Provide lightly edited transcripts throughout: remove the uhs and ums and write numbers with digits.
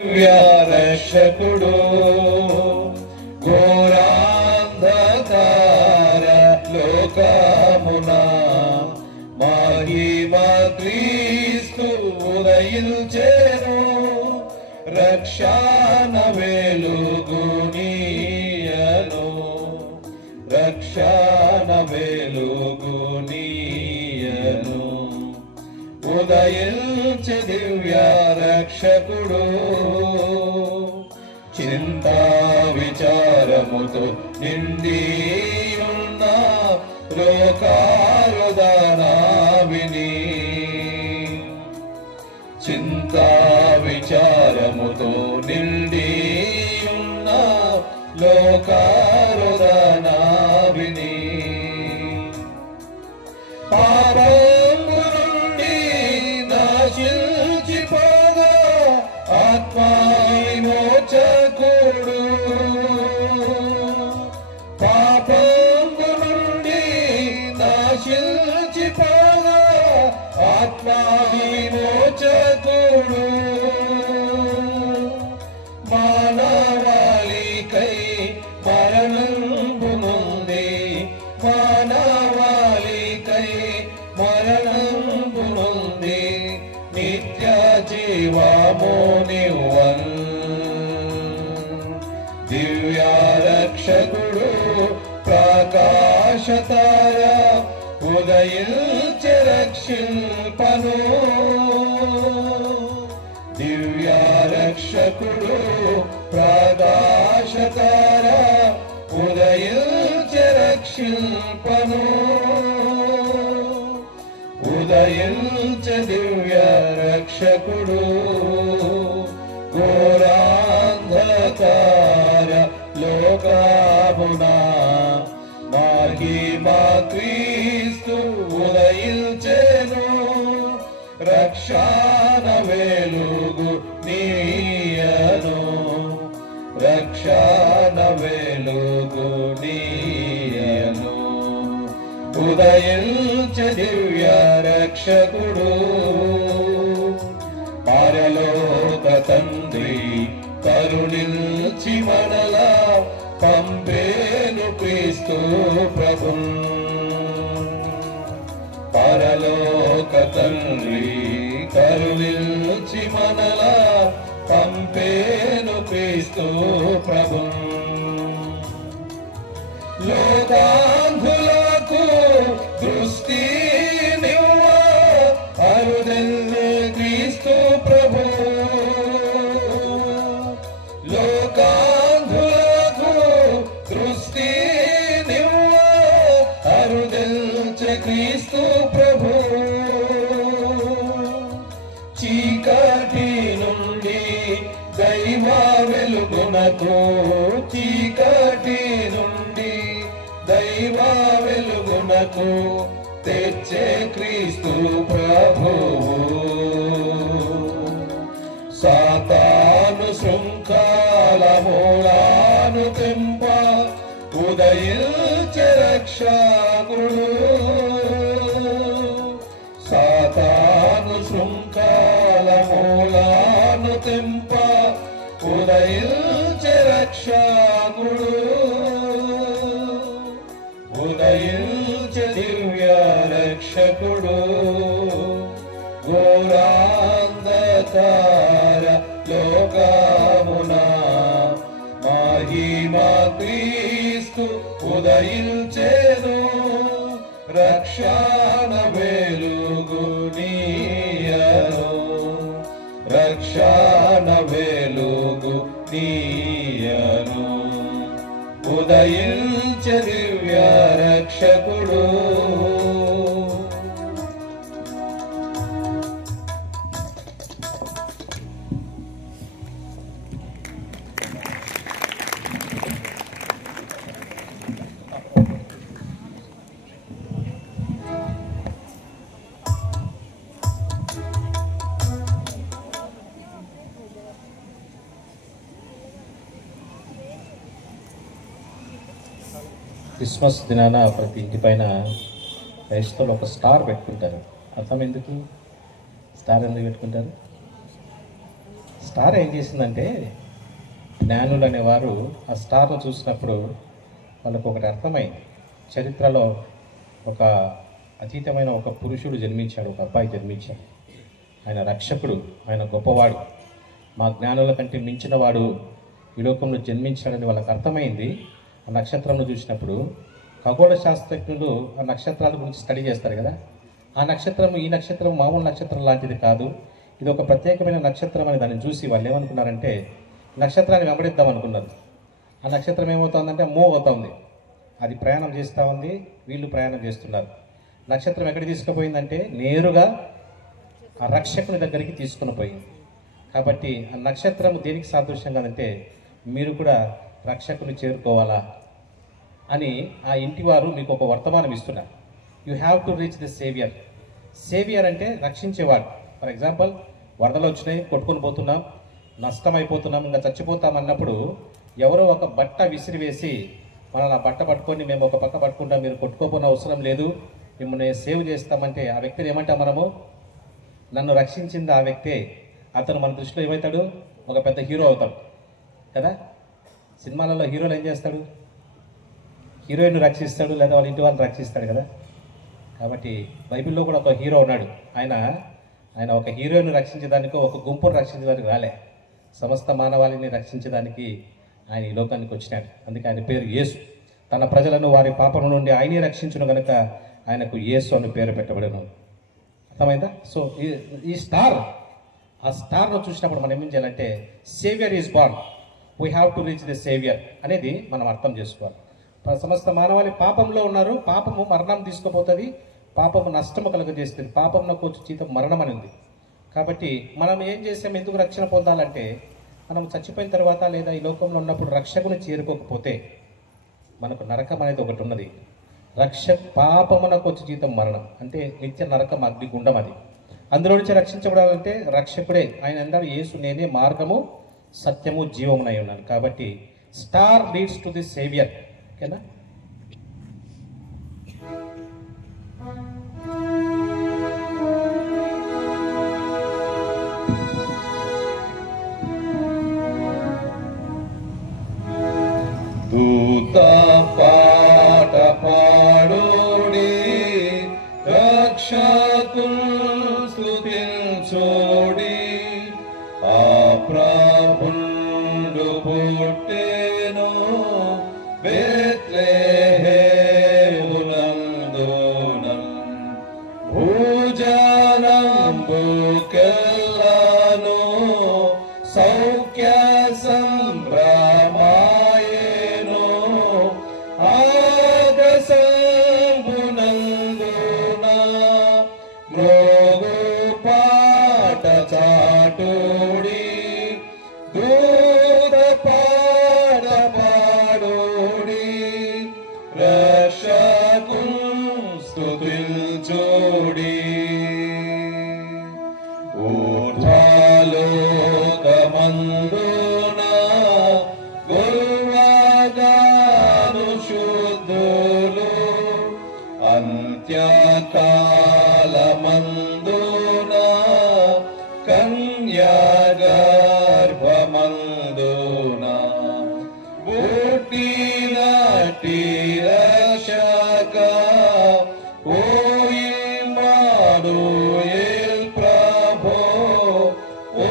రక్షకుడు ఘోరాంధకార లోకమున మహిమ క్రీస్తు ఉదయించెను రక్షణ వెలుగునీయను రక్షణ వెలుగునీయను ఉదయించే దివ్య రక్షకుడు చింతా విచారముతో నిండి ఉన్న లోకారుదనా విని చింతా విచారముతో నిండి ఉన్న లోకారుదనా విని పాపము నుండి నాశించిపోగా ఆత్మవిమోచకుడు పాపము నుండి నాశించిపోగా ఆత్మవిమోచకుడు మానవాళికై మరణంబు నుండి మానవాళికై మరణంబు నుండి నిత్య జీవమునివ్వన్ దివ్య రక్షకుడు ప్రకాశతార ఉదయించే రక్షింపను దివ్య రక్షకుడు ప్రకాశతార ఉదయించే రక్షింపను ఉదయించే దివ్య రక్షకుడు ఘోరాంధకార లోకమున మహిమ క్రీస్తు ఉదయించెను రక్షణ వెలుగు నీయను రక్షణ వెలుగు నీయను ఉదయించే దివ్య రక్షకుడు పరలోక తండ్రి కరుణించి మనలా పంపేను క్రీస్తు ప్రభు పరలోక తండ్రి కరుణించి మనలా పంపేను క్రీస్తు ప్రభు లోకాంధులకు దృష్టి నివ్వ అరుదెల్లు క్రీస్తు ప్రభు లోకాంధులకు దృష్టి నివ్వ అరుదెల్చే క్రీస్తు ప్రభు చీకటి నుండి దైవ వెలుగునకు చీకటి నుండి దైవ వెలుగునకు తెచ్చే క్రీస్తు ప్రభువు సాతాను శృంఖల మూలాను తెంప ఉదయించే రక్షకుడు సాతాను శృంఖల మూలాను తెంప ఉదయించే రక్షకుడు ఉదయించే దివ్య రక్షకుడు ఘోరాంధకార లోకమున మహిమ క్రీస్తు ఉదయించెను రక్షణ వెలుగు నీయను రక్షణ వెలుగు నీయను ఉదయించే దివ్య రక్షకుడు క్రిస్మస్ దినాన ప్రతి ఇంటి పైన క్రైస్తవులు ఒక స్టార్ పెట్టుకుంటారు. అర్థం ఎందుకు? స్టార్ ఎందుకు పెట్టుకుంటారు? స్టార్ ఏం చేసిందంటే, జ్ఞానులు అనేవారు ఆ స్టార్ను చూసినప్పుడు వాళ్ళకు ఒకటి అర్థమైంది. చరిత్రలో ఒక అతీతమైన ఒక పురుషుడు జన్మించాడు, ఒక అబ్బాయి జన్మించాడు. ఆయన రక్షకుడు, ఆయన గొప్పవాడు, మా జ్ఞానుల కంటే మించినవాడు ఈ లోకంలో జన్మించాడని వాళ్ళకి అర్థమైంది. ఆ నక్షత్రంను చూసినప్పుడు ఖగోళ శాస్త్రజ్ఞులు ఆ నక్షత్రాల గురించి స్టడీ చేస్తారు కదా. ఆ నక్షత్రం ఈ నక్షత్రం మామూలు నక్షత్రం లాంటిది కాదు, ఇది ఒక ప్రత్యేకమైన నక్షత్రం అని దాన్ని చూసి వాళ్ళు ఏమనుకున్నారంటే నక్షత్రాన్ని వెంబడిద్దాం అనుకున్నారు. ఆ నక్షత్రం ఏమవుతుందంటే మూవ్ అవుతుంది, అది ప్రయాణం చేస్తూ ఉంది, వీళ్ళు ప్రయాణం చేస్తున్నారు. నక్షత్రం ఎక్కడికి తీసుకుపోయిందంటే నేరుగా ఆ రక్షకుని దగ్గరికి తీసుకుని పోయింది. కాబట్టి ఆ నక్షత్రం దేనికి సాదృశ్యం కాదంటే మీరు కూడా రక్షకుని చేరుకోవాలా అని ఆ ఇంటి వారు మీకు ఒక వర్తమానం ఇస్తున్నారు. You have to reach the saviour. Saviour అంటే రక్షించేవాడు. ఫర్ ఎగ్జాంపుల్, వరదలు వచ్చినాయి, కొట్టుకొని పోతున్నాం, నష్టమైపోతున్నాం, ఇంకా చచ్చిపోతాం అన్నప్పుడు ఎవరో ఒక బట్ట విసిరివేసి మనల్ని ఆ బట్ట పట్టుకొని మేము ఒక పక్క పట్టుకుంటాం, మీరు కొట్టుకోపోయిన అవసరం లేదు, మిమ్మల్ని సేవ్ చేస్తామంటే ఆ వ్యక్తిని ఏమంటాం మనము? నన్ను రక్షించింది ఆ వ్యక్తే. అతను మన దృష్టిలో ఏమవుతాడు? ఒక పెద్ద హీరో అవుతాడు కదా. సినిమాలలో హీరోలు ఏం చేస్తాడు? హీరోయిన్ రక్షిస్తాడు, లేదా వాళ్ళ ఇంటి వాళ్ళని రక్షిస్తాడు కదా. కాబట్టి బైబిల్లో కూడా ఒక హీరో ఉన్నాడు. ఆయన ఒక హీరోయిన్ రక్షించేదానికో ఒక గుంపును రక్షించేదానికి రాలే, సమస్త మానవాళిని రక్షించేదానికి ఆయన ఈ లోకానికి వచ్చినాడు. అందుకే ఆయన పేరు యేసు. తన ప్రజలను వారి పాపం నుండి ఆయనే రక్షించును కనుక ఆయనకు యేసు అని పేరు పెట్టబడను. అర్థమైందా? సో ఈ స్టార్, ఆ స్టార్ను చూసినప్పుడు మనం ఏం చేయాలంటే saviour is born, we have to reach the saviour అనేది మనం అర్థం చేసుకోవాలి. సమస్త మానవాళి పాపంలో ఉన్నారు, పాపము మరణం తీసుకుపోతుంది, పాపము నష్టము కలుగజేస్తుంది, పాపంలో కొంచెం జీతం మరణం అని ఉంది. కాబట్టి మనం ఏం చేసాం? ఎందుకు రక్షణ పొందాలంటే మనం చచ్చిపోయిన తర్వాత లేదా ఈ లోకంలో ఉన్నప్పుడు రక్షకుని చేరుకోకపోతే మనకు నరకం అనేది ఒకటి ఉన్నది. పాపమునకు వచ్చి జీతం మరణం, అంటే నిత్య నరకం, అగ్నిగుండం. అది అందులో నుంచి రక్షించబడాలంటే రక్షకుడే. ఆయన అన్నారు, యేసు నేనే మార్గము సత్యము జీవమునై ఉన్నాను. కాబట్టి star leads to the saviour. ఓకేనా? దూత పాట పాడోడి, రక్షకున్ స్తుతించోడి, ఆ ప్రభుండు పుట్టెను బెత్లెహేమునందున, భూజనంబుకెల్లను సౌఖ్య సంభ్రమాయేను, ఆకాశంబునందున మ్రోగు పాట చాటుడి, దూత పాట పాడుడి, రక్షకున్ స్తుతించుడి. ఊర్ధ్వలోకమందున గొల్వగాను శుద్ధులు, అంత్యకాలమందున కన్యాగర్భమందున పుట్టినట్టి రక్షక, ఓ ఇమ్మానుయేల్ ప్రభో, ఓ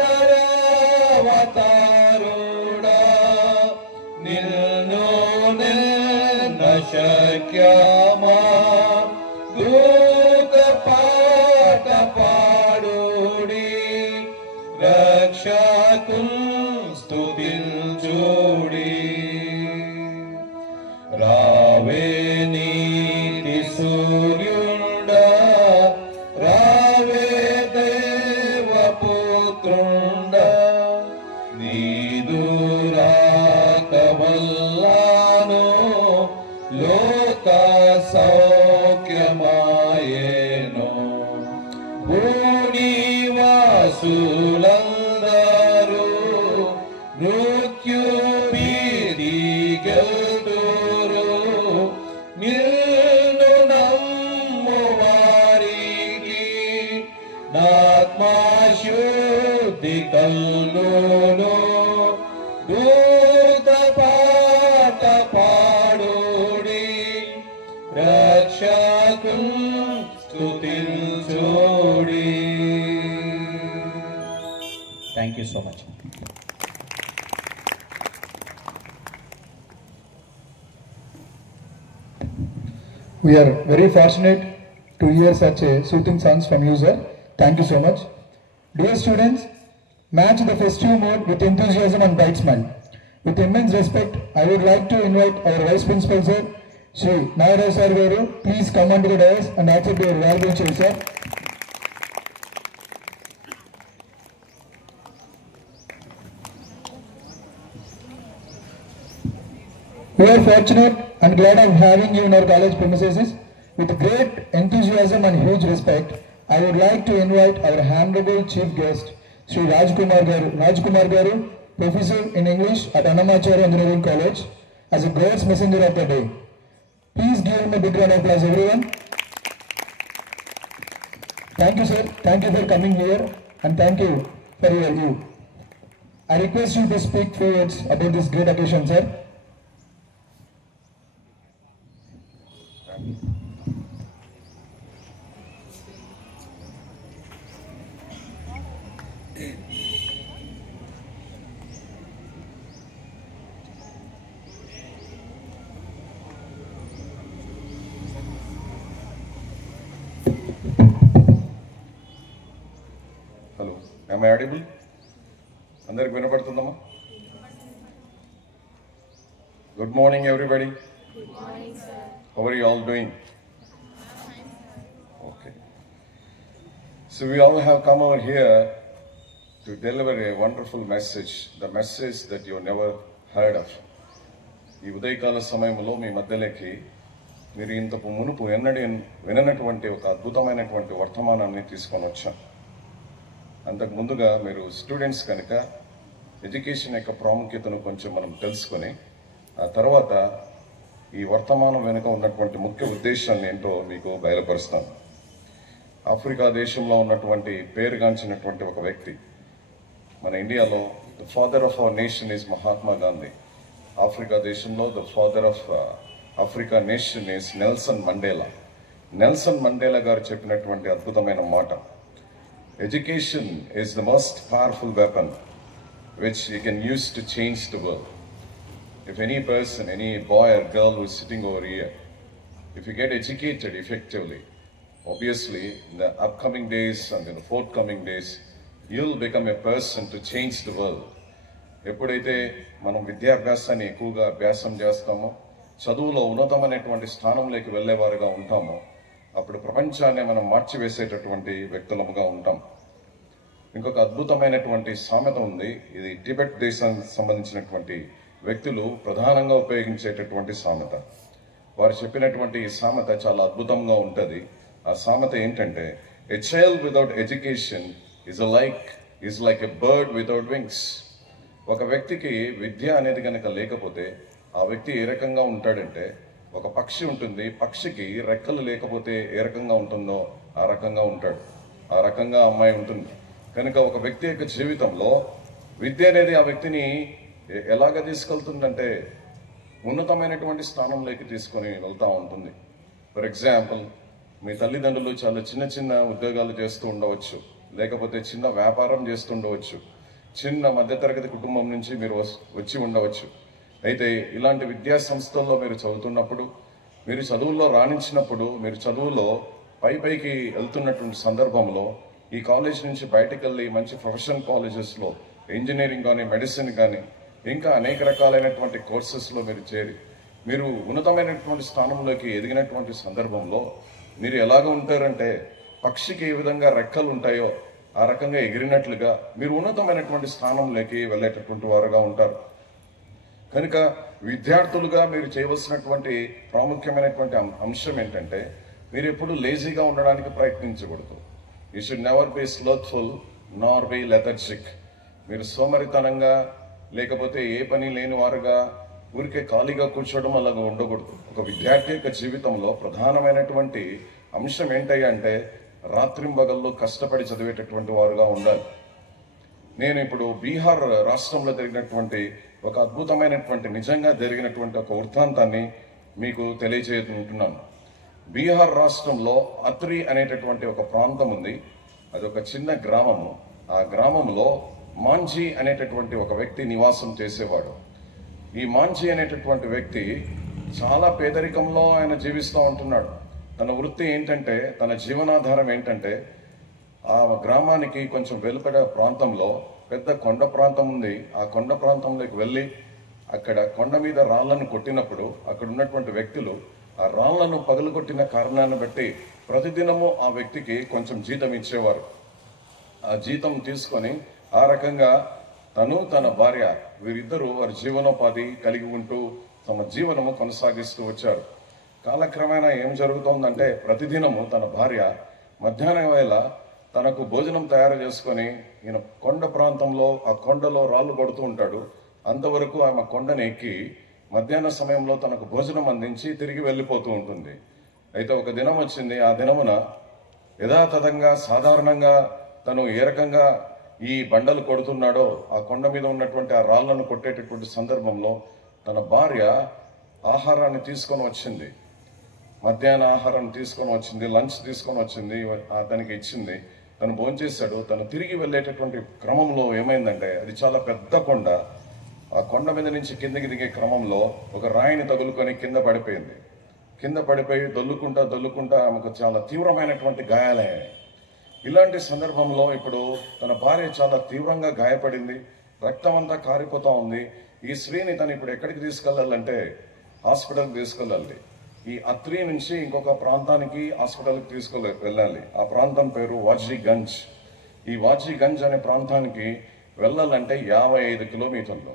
నరవతారుడా, నిన్ను నిన్న శక్యమా, దూత పాట పాడుడి, రక్షకున్ స్తుతించుడి. రావే నీతి సూర్యుండా, రావే దేవపుత్రుండా, నీదు రాక వల్లను లోక సౌఖ్యమాయేను, భూనివాసులందరూ మృత్యు భీతి గెల్తురు, నిన్ను నమ్ము వారికి నాత్మశుద్ధి thank you so much. We are very fortunate to hear such a soothing songs from you, sir. Thank you so much. Dear students, match the festive mood with enthusiasm and bright smile. With immense respect, I would like to invite our Vice Principal, sir, Shri Nayara Sir Garu. Please come onto the dais and accept your valuable chair, sir. We are fortunate and glad of having you in our college premises. With great enthusiasm and huge respect, I would like to invite our Honorable Chief Guest, Sri Rajkumar Garu, Professor in English at Annamacharya Engineering College, as a God's Messenger of the Day. Please give him a big round of applause, everyone. Thank you, sir. Thank you for coming here, and thank you for your you. I request you to speak few words about this great occasion, sir. Hello, am I audible? అందరికి వినపడుతుందమ్మా? Good morning, everybody. Good morning, sir. How are you all doing? Okay. So we all have come over here to deliver a wonderful message, the message that you never heard of. ఈ ఉదయకాల సమయంలో మీ మధ్యలోకి మీరు ఇంతకు మునుపు విననటువంటి ఒక అద్భుతమైనటువంటి వర్తమానాన్ని తీసుకొని వచ్చాం. అంతకు ముందుగా మీరు స్టూడెంట్స్ కనుక ఎడ్యుకేషన్ యొక్క ప్రాముఖ్యతను కొంచెం మనం తెలుసుకొని ఆ తర్వాత ఈ వర్తమానం వెనుక ఉన్నటువంటి ముఖ్య ఉద్దేశాన్ని ఏంటో మీకు బయలుపరుస్తాను. ఆఫ్రికా దేశంలో ఉన్నటువంటి పేరుగాంచినటువంటి ఒక వ్యక్తి మన ఇండియాలో the father of our nation is Mahatma Gandhi. Africa దేశంలో the father of Africa nation is Nelson Mandela. Nelson Mandela గారు చెప్పినటువంటి అద్భుతమైన మాట, education is the most powerful weapon which you can use to change the world. If any person, any boy or girl who is sitting over here, if you get educated effectively, obviously in the upcoming days and in the forthcoming days, you'll become a person to change the world. ఎప్పుడైతే మనం విద్యాభ్యాసాన్ని ఎక్కువగా అభ్యాసం చేస్తామో, చదువులో ఉన్నతమైనటువంటి స్థానంలోకి వెళ్ళేవారుగా ఉంటామో, అప్పుడు ప్రపంచాన్ని మనం మార్చివేసేటటువంటి వ్యక్తులముగా ఉంటాం. ఇంకొక అద్భుతమైనటువంటి సామెత ఉంది, ఇది టిబెట్ దేశానికి సంబంధించినటువంటి వ్యక్తులు ప్రధానంగా ఉపయోగించేటటువంటి సామెత. వారు చెప్పినటువంటి ఈ సామెత చాలా అద్భుతంగా ఉంటుంది. ఆ సామెత ఏంటంటే, a child without education is like a bird without wings. ఒక వ్యక్తికి విద్య అనేది కనుక లేకపోతే ఆ వ్యక్తి ఏ రకంగా ఉంటాడంటే, ఒక పక్షి ఉంటుంది, పక్షికి రెక్కలు లేకపోతే ఏ రకంగా ఉంటుందో ఆ రకంగా ఉంటాడు, ఆ రకంగా అమ్మాయి ఉంటుంది. కనుక ఒక వ్యక్తి యొక్క జీవితంలో విద్య అనేది ఆ వ్యక్తిని ఎలాగ తీసుకెళ్తుందంటే ఉన్నతమైనటువంటి స్థానంలోకి తీసుకొని వెళ్తూ ఉంటుంది. ఫర్ ఎగ్జాంపుల్, మీ తల్లిదండ్రులు చాలా చిన్న చిన్న ఉద్యోగాలు చేస్తూ ఉండవచ్చు, లేకపోతే చిన్న వ్యాపారం చేస్తూ ఉండవచ్చు, చిన్న మధ్యతరగతి కుటుంబం నుంచి మీరు వచ్చి ఉండవచ్చు. అయితే ఇలాంటి విద్యా సంస్థల్లో మీరు చదువుతున్నప్పుడు, మీరు చదువుల్లో రాణించినప్పుడు, మీరు చదువులో పైకి వెళ్తున్నటువంటి సందర్భంలో ఈ కాలేజ్ నుంచి బయటకు వెళ్ళి మంచి ప్రొఫెషనల్ కాలేజెస్లో ఇంజనీరింగ్ కానీ, మెడిసిన్ కానీ, ఇంకా అనేక రకాలైనటువంటి కోర్సెస్లో మీరు చేరి మీరు ఉన్నతమైనటువంటి స్థానంలోకి ఎదిగినటువంటి సందర్భంలో మీరు ఎలాగ ఉంటారంటే, పక్షికి ఏ విధంగా రెక్కలు ఉంటాయో ఆ రకంగా ఎగిరినట్లుగా మీరు ఉన్నతమైనటువంటి స్థానంలోకి వెళ్ళేటటువంటి వారుగా ఉంటారు. కనుక విద్యార్థులుగా మీరు చేయవలసినటువంటి ప్రాముఖ్యమైనటువంటి అంశం ఏంటంటే, మీరు ఎప్పుడు లేజీగా ఉండడానికి ప్రయత్నించకూడదు. You should never be స్లోత్ఫుల్ Nar be lethargic. మీరు సోమరితనంగా లేకపోతే ఏ పని లేని వారుగా ఊరికే ఖాళీగా కూర్చోవడం అలాగా ఉండకూడదు. ఒక విద్యార్థి యొక్క జీవితంలో ప్రధానమైనటువంటి అంశం ఏంటంటే రాత్రింబగల్లో కష్టపడి చదివేటటువంటి వారుగా ఉండాలి. నేను ఇప్పుడు బీహార్ రాష్ట్రంలో జరిగినటువంటి ఒక అద్భుతమైనటువంటి నిజంగా జరిగినటువంటి ఒక వృత్తాంతాన్ని మీకు తెలియజేయనుకుంటున్నాను. బీహార్ రాష్ట్రంలో అత్రి అనేటటువంటి ఒక ప్రాంతం ఉంది. అది ఒక చిన్న గ్రామము. ఆ గ్రామంలో మాంజీ అనేటటువంటి ఒక వ్యక్తి నివాసం చేసేవాడు. ఈ మాంజీ అనేటటువంటి వ్యక్తి చాలా పేదరికంలో ఆయన జీవిస్తూ ఉంటున్నాడు. తన వృత్తి ఏంటంటే, తన జీవనాధారం ఏంటంటే, ఆ గ్రామానికి కొంచెం వెలుపల ప్రాంతంలో పెద్ద కొండ ప్రాంతం ఉంది. ఆ కొండ ప్రాంతంలోకి వెళ్ళి అక్కడ కొండ మీద రాళ్లను కొట్టినప్పుడు అక్కడ ఉన్నటువంటి వ్యక్తులు ఆ రాళ్లను పగలగొట్టిన కారణాన్ని బట్టి ప్రతిదినము ఆ వ్యక్తికి కొంచెం జీతం ఇచ్చేవారు. ఆ జీతం తీసుకొని ఆ రకంగా తను తన భార్య వీరిద్దరూ వారి జీవనోపాధి కలిగి ఉంటూ తమ జీవనము కొనసాగిస్తూ వచ్చారు. కాలక్రమేణా ఏం జరుగుతోందంటే, ప్రతిదినము తన భార్య మధ్యాహ్నం వేళ తనకు భోజనం తయారు చేసుకొని ఈయన కొండ ప్రాంతంలో ఆ కొండలో రాళ్ళు కొడుతూ ఉంటాడు. అంతవరకు ఆమె కొండని ఎక్కి మధ్యాహ్న సమయంలో తనకు భోజనం అందించి తిరిగి వెళ్ళిపోతూ ఉంటుంది. అయితే ఒక దినం వచ్చింది. ఆ దినమున యథాతథంగా సాధారణంగా తను ఏ రకంగా ఈ బండలు కొడుతున్నాడో ఆ కొండ మీద ఉన్నటువంటి ఆ రాళ్లను కొట్టేటటువంటి సందర్భంలో తన భార్య ఆహారాన్ని తీసుకొని వచ్చింది. మధ్యాహ్న ఆహారం తీసుకొని వచ్చింది, లంచ్ తీసుకొని వచ్చింది, అతనికి ఇచ్చింది. తను భోంచేశాడు. తను తిరిగి వెళ్ళేటటువంటి క్రమంలో ఏమైందంటే, అది చాలా పెద్ద కొండ. ఆ కొండ మీద నుంచి కిందకి దిగే క్రమంలో ఒక రాయిని తగులుకొని కింద పడిపోయింది. కింద పడిపోయి దొల్లుకుంటా ఆమెకు చాలా తీవ్రమైనటువంటి గాయాలయ్యాయి. ఇలాంటి సందర్భంలో ఇప్పుడు తన భార్య చాలా తీవ్రంగా గాయపడింది, రక్తం అంతా కారిపోతా ఉంది. ఈ స్త్రీని తను ఇప్పుడు ఎక్కడికి తీసుకెళ్లాలంటే హాస్పిటల్కి తీసుకెళ్ళాలి. ఈ అత్రి నుంచి ఇంకొక ప్రాంతానికి హాస్పిటల్కి వెళ్ళాలి. ఆ ప్రాంతం పేరు వాజీగంజ్. ఈ వాజీగంజ్ అనే ప్రాంతానికి వెళ్ళాలంటే 55 కిలోమీటర్లు.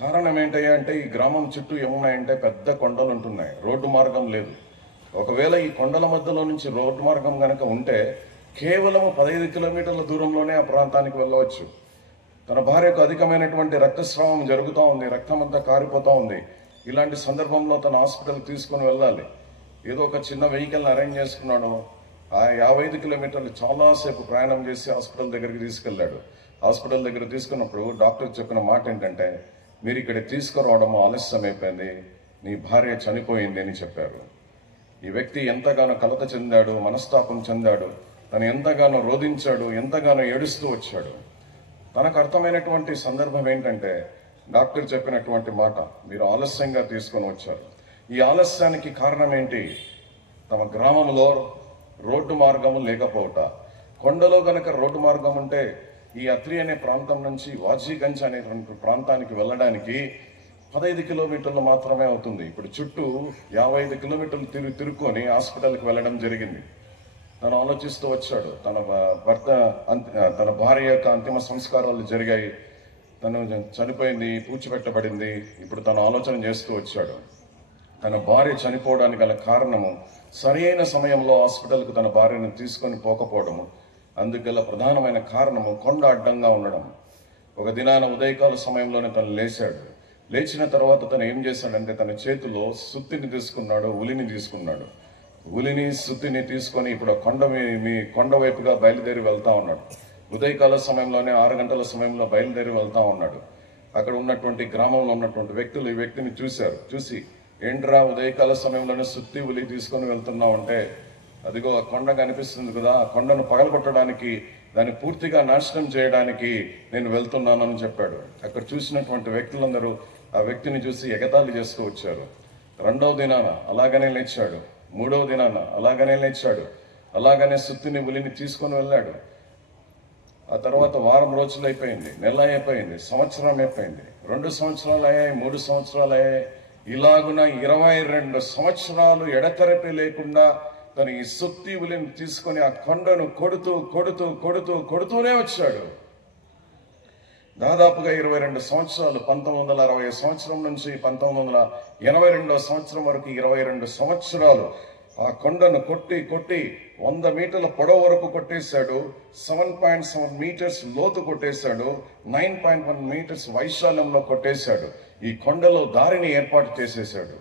కారణం ఏంటయ్యా అంటే, ఈ గ్రామం చుట్టూ ఏమున్నాయంటే పెద్ద కొండలు ఉంటున్నాయి, రోడ్డు మార్గం లేదు. ఒకవేళ ఈ కొండల మధ్యలో నుంచి రోడ్డు మార్గం కనుక ఉంటే కేవలం 15 కిలోమీటర్ల దూరంలోనే ఆ ప్రాంతానికి వెళ్ళవచ్చు. తన భార్యకు అధికమైనటువంటి రక్తస్రావం జరుగుతూ ఉంది, రక్తం అంతా కారిపోతూ ఉంది. ఇలాంటి సందర్భంలో తన హాస్పిటల్ తీసుకొని వెళ్ళాలి. ఏదో ఒక చిన్న వెహికల్ని అరేంజ్ చేసుకున్నాడు. ఆ 55 కిలోమీటర్లు చాలాసేపు ప్రయాణం చేసి హాస్పిటల్ దగ్గరికి తీసుకెళ్లాడు. హాస్పిటల్ దగ్గర తీసుకున్నప్పుడు డాక్టర్ చెప్పిన మాట ఏంటంటే, మీరు ఇక్కడ తీసుకురావడం ఆలస్యం అయిపోయింది, నీ భార్య చనిపోయింది అని చెప్పారు. ఈ వ్యక్తి ఎంతగానో కలత చెందాడు, మనస్తాపం చెందాడు. తను ఎంతగానో రోధించాడు, ఎంతగానో ఏడుస్తూ వచ్చాడు. తనకు అర్థమైనటువంటి సందర్భం ఏంటంటే, డాక్టర్ చెప్పినటువంటి మాట, మీరు ఆలస్యంగా తీసుకొని వచ్చారు. ఈ ఆలస్యానికి కారణం ఏంటి? తమ గ్రామంలో రోడ్డు మార్గము లేకపోవట. కొండలో గనక రోడ్డు మార్గం ఉంటే ఈ అత్రి అనే ప్రాంతం నుంచి వాజీగంజ్ అనేటువంటి ప్రాంతానికి వెళ్ళడానికి 15 కిలోమీటర్లు మాత్రమే అవుతుంది. ఇప్పుడు చుట్టూ 55 కిలోమీటర్లు తిరుక్కొని హాస్పిటల్కి వెళ్ళడం జరిగింది. తను ఆలోచిస్తూ వచ్చాడు. తన భార్య యొక్క అంతిమ సంస్కారాలు జరిగాయి, తను చనిపోయింది, పూడ్చిపెట్టబడింది. ఇప్పుడు తను ఆలోచన చేస్తూ వచ్చాడు. తన భార్య చనిపోవడానికి గల కారణము సరైన సమయంలో హాస్పిటల్కు తన భార్యను తీసుకొని పోకపోవడము. అందుకల ప్రధానమైన కారణము కొండ అడ్డంగా ఉండడం. ఒక దినాన ఉదయకాల సమయంలోనే తను లేచాడు. లేచిన తర్వాత తను ఏం చేశాడంటే, తన చేతిలో సుత్తిని తీసుకున్నాడు, ఉలిని తీసుకున్నాడు. ఉలిని సుత్తిని తీసుకొని ఇప్పుడు కొండ వైపుగా బయలుదేరి వెళ్తా ఉన్నాడు. ఉదయకాల సమయంలోనే 6 గంటల సమయంలో బయలుదేరి వెళ్తా ఉన్నాడు. అక్కడ ఉన్నటువంటి గ్రామంలో ఉన్నటువంటి వ్యక్తులు ఈ వ్యక్తిని చూశారు. చూసి, ఏంట్రా ఉదయకాల సమయంలోనే సుత్తి ఉలి తీసుకొని వెళ్తున్నావు అంటే, అదిగో ఆ కొండ కనిపిస్తుంది కదా, ఆ కొండను పగలగొట్టడానికి, దాన్ని పూర్తిగా నాశనం చేయడానికి నేను వెళ్తున్నానని చెప్పాడు. అక్కడ చూసినటువంటి వ్యక్తులందరూ ఆ వ్యక్తిని చూసి ఎగతాళి చేస్తూ వచ్చారు. 2వ దినాన అలాగనే లేచాడు. 3వ దినాన అలాగనే లేచాడు. అలాగనే సుత్తిని ఉలిని తీసుకొని వెళ్ళాడు. ఆ తర్వాత వారం రోజులు అయిపోయింది, నెల అయిపోయింది, సంవత్సరం అయిపోయింది, 2 సంవత్సరాలు అయ్యాయి, 3 సంవత్సరాలు అయ్యాయి. ఇలాగున 22 సంవత్సరాలు ఎడతెరపి లేకుండా తను ఈ సుత్తి ఉలిని తీసుకొని ఆ కొండను కొడుతూనే వచ్చాడు. దాదాపుగా 22 సంవత్సరాలు, 1960 సంవత్సరం నుంచి 1982 సంవత్సరం వరకు 22 సంవత్సరాలు ఆ కొండను కొట్టి 100 మీటర్ల పొడవు వరకు కొట్టేశాడు. 7.7 మీటర్స్ లోతు కొట్టేశాడు. 9.1 మీటర్స్ వైశాల్యంలో కొట్టేశాడు. ఈ కొండలో దారిని ఏర్పాటు చేసేశాడు.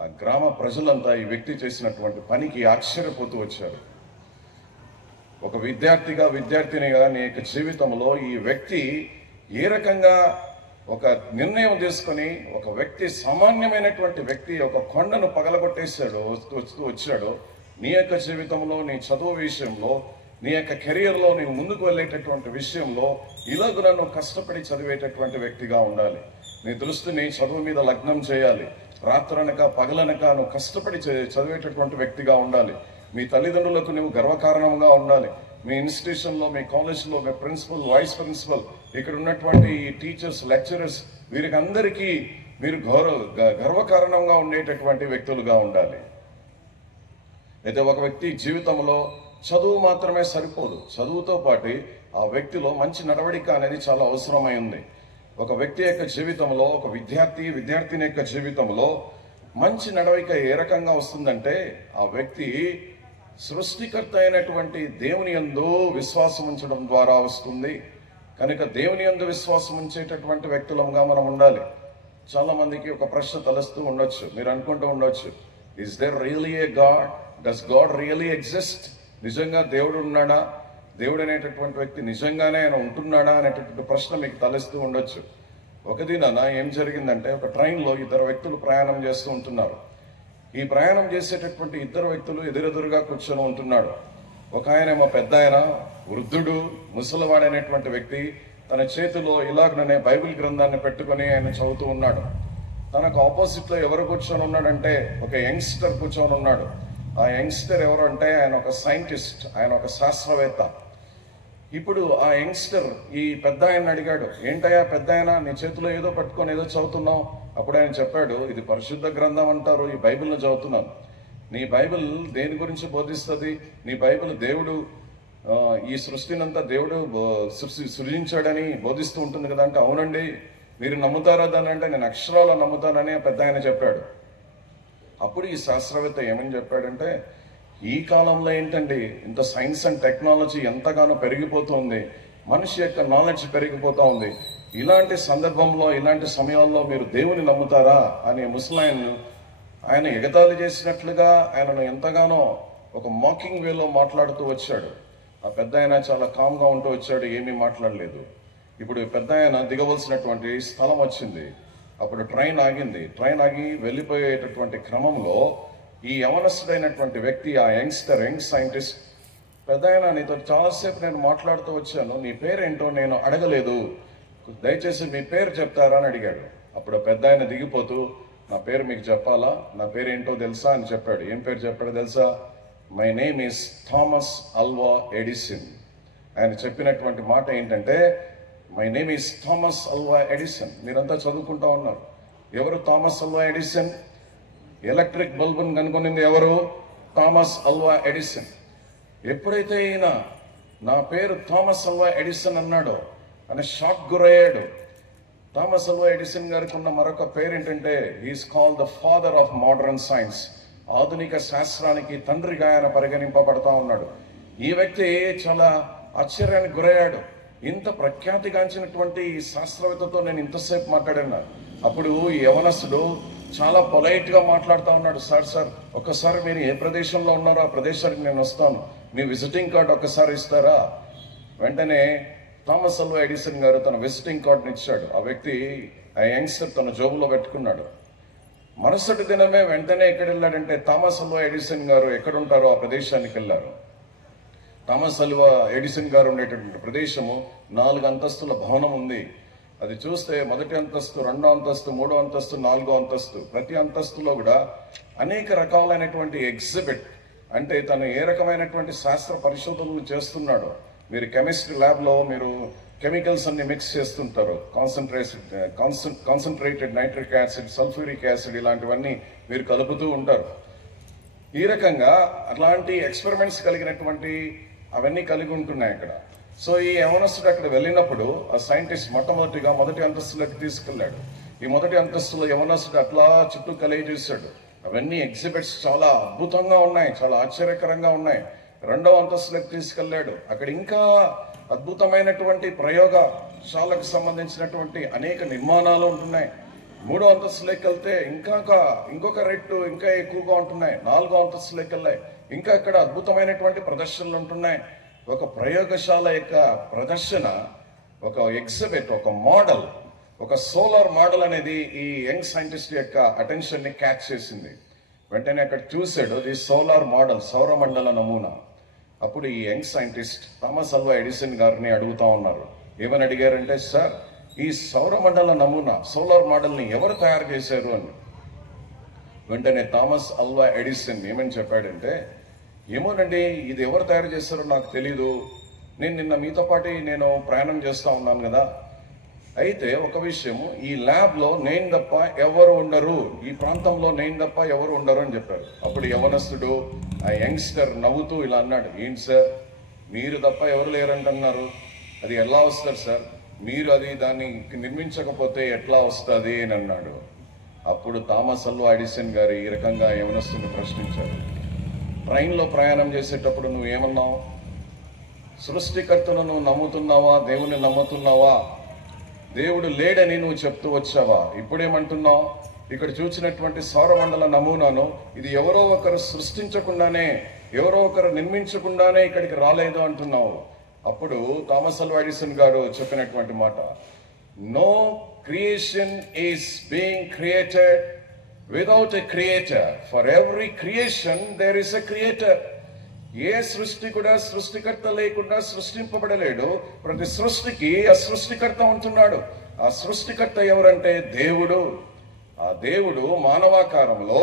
ఆ గ్రామ ప్రజలంతా ఈ వ్యక్తి చేసినటువంటి పనికి ఆశ్చర్యపోతూ వచ్చారు. ఒక విద్యార్థినిగా నీ యొక్క జీవితంలో ఈ వ్యక్తి ఏ రకంగా ఒక నిర్ణయం తీసుకొని, ఒక వ్యక్తి, సామాన్యమైనటువంటి వ్యక్తి ఒక కొండను పగలగొట్టేశాడు, వచ్చాడు. నీ యొక్క జీవితంలో, నీ చదువు విషయంలో నీ యొక్క కెరియర్లో నీవు ముందుకు వెళ్ళేటటువంటి విషయంలో ఇలాగ నువ్వు కష్టపడి చదివేటటువంటి వ్యక్తిగా ఉండాలి. నీ దృష్టిని చదువు మీద లగ్నం చేయాలి. రాత్రనక పగలనక నువ్వు కష్టపడి చదివేటటువంటి వ్యక్తిగా ఉండాలి. మీ తల్లిదండ్రులకు నువ్వు గర్వకారణంగా ఉండాలి. మీ ఇన్స్టిట్యూషన్లో, మీ కాలేజ్లో, మీ ప్రిన్సిపల్, వైస్ ప్రిన్సిపల్, ఇక్కడ ఉన్నటువంటి టీచర్స్, లెక్చరర్స్, వీరికి అందరికీ మీరు గర్వకారణంగా ఉండేటటువంటి వ్యక్తులుగా ఉండాలి. అయితే ఒక వ్యక్తి జీవితంలో చదువు మాత్రమే సరిపోదు. చదువుతో పాటు ఆ వ్యక్తిలో మంచి నడవడిక అనేది చాలా అవసరమైంది. ఒక వ్యక్తి యొక్క జీవితంలో, ఒక విద్యార్థిని యొక్క జీవితంలో మంచి నడవడిక ఏ రకంగా వస్తుందంటే ఆ వ్యక్తి సృష్టికర్త అయినటువంటి దేవుని యందు విశ్వాసం ఉంచడం ద్వారా వస్తుంది. కనుక దేవుని యందు విశ్వాసం ఉంచేటటువంటి వ్యక్తులంగా మనం ఉండాలి. చాలా మందికి ఒక ప్రశ్న తలస్తూ ఉండొచ్చు, మీరు అనుకుంటూ ఉండొచ్చు, is there really a God? Does God really exist? నిజంగా దేవుడు ఉన్నాడా? దేవుడు అనేటటువంటి వ్యక్తి నిజంగానే ఆయన ఉంటున్నాడా అనేటటువంటి ప్రశ్న మీకు తలెస్తూ ఉండొచ్చు. ఒక దినాన ఏం జరిగిందంటే, ఒక ట్రైన్లో ఇద్దరు వ్యక్తులు ప్రయాణం చేస్తూ ఉంటున్నారు. ఈ ప్రయాణం చేసేటటువంటి ఇద్దరు వ్యక్తులు ఎదురెదురుగా కూర్చొని ఉంటున్నాడు. ఒక ఆయనేమో పెద్ద ఆయన, వృద్ధుడు, ముసలివాడైనటువంటి వ్యక్తి, తన చేతిలో ఇలాగనే బైబిల్ గ్రంథాన్ని పెట్టుకొని ఆయన చదువుతూ ఉన్నాడు. తనకు ఆపోజిట్ లో ఎవరు కూర్చొని ఉన్నాడంటే ఒక యంగ్స్టర్ కూర్చొని ఉన్నాడు. ఆ యంగ్స్టర్ ఎవరు అంటే ఆయన ఒక సైంటిస్ట్, ఆయన ఒక శాస్త్రవేత్త. ఇప్పుడు ఆ యంగ్స్టర్ ఈ పెద్ద ఆయన అడిగాడు, ఏంటయ్యా పెద్ద ఆయన, నీ చేతిలో ఏదో పట్టుకొని ఏదో చదువుతున్నావు? అప్పుడు ఆయన చెప్పాడు, ఇది పరిశుద్ధ గ్రంథం అంటారు, ఈ బైబిల్ను చదువుతున్నాను. నీ బైబిల్ దేని గురించి బోధిస్తుంది? నీ బైబిల్ దేవుడు ఈ సృష్టినంతా దేవుడు సృజించాడని బోధిస్తూ ఉంటుంది కదా అంటే, అవునండి, మీరు నమ్ముతారా దాని అంటే, నేను అక్షరాలు నమ్ముతానని పెద్ద ఆయన చెప్పాడు. అప్పుడు ఈ శాస్త్రవేత్త ఏమని చెప్పాడంటే, ఈ కాలంలో ఏంటండి ఇంత సైన్స్ అండ్ టెక్నాలజీ ఎంతగానో పెరిగిపోతుంది, మనిషి యొక్క నాలెడ్జ్ పెరిగిపోతూ ఉంది, ఇలాంటి సందర్భంలో, ఇలాంటి సమయాల్లో మీరు దేవుని నమ్ముతారా అని ముసలాయన్ను ఆయన ఎగతాళి చేసినట్లుగా ఆయనను ఎంతగానో ఒక మాకింగ్ వేలో మాట్లాడుతూ వచ్చాడు. ఆ పెద్ద ఆయన చాలా కామ్గా ఉంటూ వచ్చాడు, ఏమీ మాట్లాడలేదు. ఇప్పుడు పెద్ద ఆయన దిగవలసినటువంటి స్థలం వచ్చింది. అప్పుడు ట్రైన్ ఆగింది. ట్రైన్ ఆగి వెళ్ళిపోయేటటువంటి క్రమంలో ఈ యవనస్తుడైనటువంటి వ్యక్తి, ఆ యంగ్స్టర్, యంగ్ సైంటిస్ట్, పెద్ద ఆయన, నీతో చాలాసేపు నేను మాట్లాడుతూ వచ్చాను, నీ పేరేంటో నేను అడగలేదు, దయచేసి మీ పేరు చెప్తారా అని అడిగాడు. అప్పుడు పెద్ద ఆయన దిగిపోతూ, నా పేరు మీకు చెప్పాలా, నా పేరు ఏంటో తెలుసా అని చెప్పాడు. ఏం పేరు చెప్పాడో తెలుసా? My name is Thomas Alva Edison. ఆయన చెప్పినటువంటి మాట ఏంటంటే, my name is Thomas Alva Edison. మీరంతా చదువుకుంటా ఉన్నారు. ఎవరు థామస్ అల్వా ఎడిసన్? ఎలక్ట్రిక్ బల్బును కనుగొనింది ఎవరు? Thomas Alva Edison. ఎప్పుడైతే ఈయన నా పేరు థామస్ అల్వా ఎడిసన్ అన్నాడో అని షాక్ గురయ్యాడు. థామస్ అల్వా ఎడిసన్ గారికి ఉన్న మరొక పేరు ఏంటంటే, he is called the father of modern science. ఆధునిక శాస్త్రానికి తండ్రిగా ఆయన పరిగణింపబడతా ఉన్నాడు. ఈ వ్యక్తి చాలా ఆశ్చర్యానికి గురయ్యాడు. ఇంత ప్రఖ్యాతిగాంచినటువంటి ఈ శాస్త్రవేత్తతో నేను ఇంతసేపు మాట్లాడాను. అప్పుడు ఈ యవనస్తుడు చాలా పొలైట్ గా మాట్లాడుతూ ఉన్నాడు, సార్ ఒక్కసారి మీరు ఏ ప్రదేశంలో ఉన్నారో ఆ ప్రదేశానికి నేను వస్తాను, మీ విజిటింగ్ కార్డు ఒక్కసారి ఇస్తారా? వెంటనే థామస్ అల్వా ఎడిసన్ గారు తన విజిటింగ్ కార్డుని ఇచ్చాడు. ఆ వ్యక్తి, ఆ యంగ్స్టర్ తన జోబులో పెట్టుకున్నాడు. మరుసటి దినమే వెంటనే ఎక్కడ వెళ్ళాడంటే, థామస్ అల్వా ఎడిసన్ గారు ఎక్కడుంటారో ఆ ప్రదేశానికి వెళ్ళారు. థామస్ అల్వా ఎడిసన్ గారు ఉండేటటువంటి ప్రదేశము 4 అంతస్తుల భవనం ఉంది. అది చూస్తే మొదటి అంతస్తు, 2వ అంతస్తు, 3వ అంతస్తు, 4వ అంతస్తు, ప్రతి అంతస్తులో కూడా అనేక రకాలైనటువంటి ఎగ్జిబిట్, అంటే తను ఏ రకమైనటువంటి శాస్త్ర పరిశోధనలు చేస్తున్నాడో. మీరు కెమిస్ట్రీ ల్యాబ్లో మీరు కెమికల్స్ అన్ని మిక్స్ చేస్తుంటారు, concentrated nitric acid, sulphuric acid, ఇలాంటివన్నీ మీరు కలుపుతూ ఉంటారు. ఈ రకంగా అలాంటి ఎక్స్పెరిమెంట్స్ కలిగినటువంటి అవన్నీ కలిగి ఉంటున్నాయి అక్కడ. సో ఈ యవనస్తుడు అక్కడ వెళ్ళినప్పుడు ఆ సైంటిస్ట్ మొదటి అంతస్తులోకి తీసుకెళ్లాడు. ఈ మొదటి అంతస్తులో యవనస్తుడు అట్లా చుట్టూ కలిగజేశాడు. అవన్నీ ఎగ్జిబిట్స్ చాలా అద్భుతంగా ఉన్నాయి, చాలా ఆశ్చర్యకరంగా ఉన్నాయి. 2వ అంతస్తులోకి తీసుకెళ్లాడు. అక్కడ ఇంకా అద్భుతమైనటువంటి ప్రయోగశాలకు సంబంధించినటువంటి అనేక నిర్మాణాలు ఉంటున్నాయి. 3వ అంతస్తులోకి వెళ్తే ఇంకొక రెట్టు ఇంకా ఎక్కువగా ఉంటున్నాయి. 4వ అంతస్తులోకి వెళ్ళాయి, ఇంకా ఇక్కడ అద్భుతమైనటువంటి ప్రదర్శనలు ఉంటున్నాయి. ఒక ప్రయోగశాల యొక్క ప్రదర్శన, ఒక ఎగ్జిబిట్, ఒక మోడల్, ఒక సోలార్ మోడల్ అనేది ఈ యంగ్ సైంటిస్ట్ యొక్క అటెన్షన్ ని క్యాచ్ చేసింది. వెంటనే అక్కడ చూశాడు, ఇది సోలార్ మోడల్, సౌరమండల నమూనా. అప్పుడు ఈ young scientist Thomas Alva Edison గారిని అడుగుతా ఉన్నారు. ఏమని అడిగారంటే, సార్ ఈ సౌరమండల నమూనా సోలార్ మోడల్ని ఎవరు తయారు చేశారు అని. వెంటనే థామస్ అల్వా ఎడిసన్ ఏమని చెప్పాడంటే, ఏమోనండి ఇది ఎవరు తయారు చేశారో నాకు తెలీదు, నేను నిన్న మీతో పాటు నేను ప్రయాణం చేస్తూ ఉన్నాను కదా, అయితే ఒక విషయము, ఈ ల్యాబ్లో నేను తప్ప ఎవరు ఉండరు, ఈ ప్రాంతంలో నేను తప్ప ఎవరు ఉండరు అని చెప్పారు. అప్పుడు యవనస్తుడు ఆ యంగ్స్టర్ నవ్వుతూ ఇలా అన్నాడు, ఏంటి సార్ మీరు తప్ప ఎవరు లేరంటున్నారు, అది ఎలా వస్తారు సార్, మీరు అది దాన్ని నిర్మించకపోతే ఎట్లా వస్తుంది అని అన్నాడు. అప్పుడు థామస్ అల్వా ఎడిసన్ గారు ఈ రకంగా యవనస్తుని ప్రశ్నించారు. ట్రైన్లో ప్రయాణం చేసేటప్పుడు నువ్వు ఏమన్నావు, సృష్టికర్తను నువ్వు నమ్ముతున్నావా, దేవుని నమ్ముతున్నావా, దేవుడు లేడని నువ్వు చెప్తూ వచ్చావా, ఇప్పుడేమంటున్నావు, ఇక్కడ చూసినటువంటి సౌరమండల నమూనాను ఇది ఎవరో ఒకరు సృష్టించకుండానే ఎవరో ఒకరు నిర్మించకుండానే ఇక్కడికి రాలేదు అంటున్నావు. అప్పుడు థామస్ అల్వా ఎడిసన్ గారు చెప్పినటువంటి మాట, no creation is being created without a creator, for every creation there is a creator. ఏ సృష్టి కూడా సృష్టికర్త లేకుండా సృష్టింపబడలేడు, ప్రతి సృష్టికి ఆ సృష్టికర్త ఉంటున్నాడు. ఆ సృష్టికర్త ఎవరంటే దేవుడు. ఆ దేవుడు మానవాకారంలో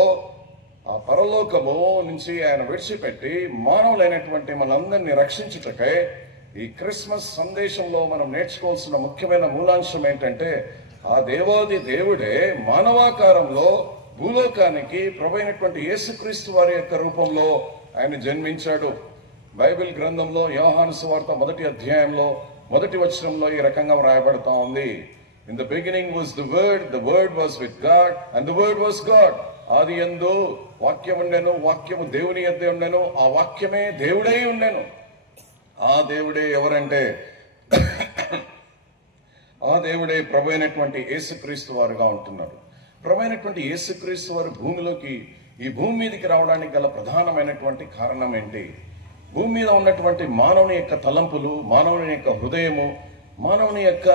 ఆ పరలోకము నుంచి ఆయన విడిచిపెట్టి మానవులైనటువంటి మనందరినీ రక్షించుటకై ఈ క్రిస్మస్ సందేశంలో మనం నేర్చుకోవాల్సిన ముఖ్యమైన మూలాంశం ఏంటంటే, ఆ దేవాది దేవుడే మానవాకారంలో భూలోకానికి ప్రభువైనటువంటి యేసుక్రీస్తు వారి యొక్క రూపంలో ఆయన జన్మించాడు. బైబిల్ గ్రంథంలో యోహాను సువార్త 1వ అధ్యాయంలో 1వ వచనంలో ఈ రకంగా వ్రాయబడతా ఉంది, in the beginning was the word was with God and the word was God. ఆది యందు వాక్యం ఉండెను, వాక్యము దేవుని యొద్ద ఉండెను, ఆ వాక్యమే దేవుడై ఉండెను. ఆ దేవుడే ఎవరంటే ఆ దేవుడే ప్రభు అయినటువంటి యేసుక్రీస్తు వారుగా ఉంటున్నారు. ప్రభు అయినటువంటి యేసుక్రీస్తు వారు ఈ భూమి మీదకి రావడానికి గల ప్రధానమైనటువంటి కారణం ఏంటి, భూమి మీద ఉన్నటువంటి మానవుని యొక్క తలంపులు, మానవుని యొక్క హృదయము, మానవుని యొక్క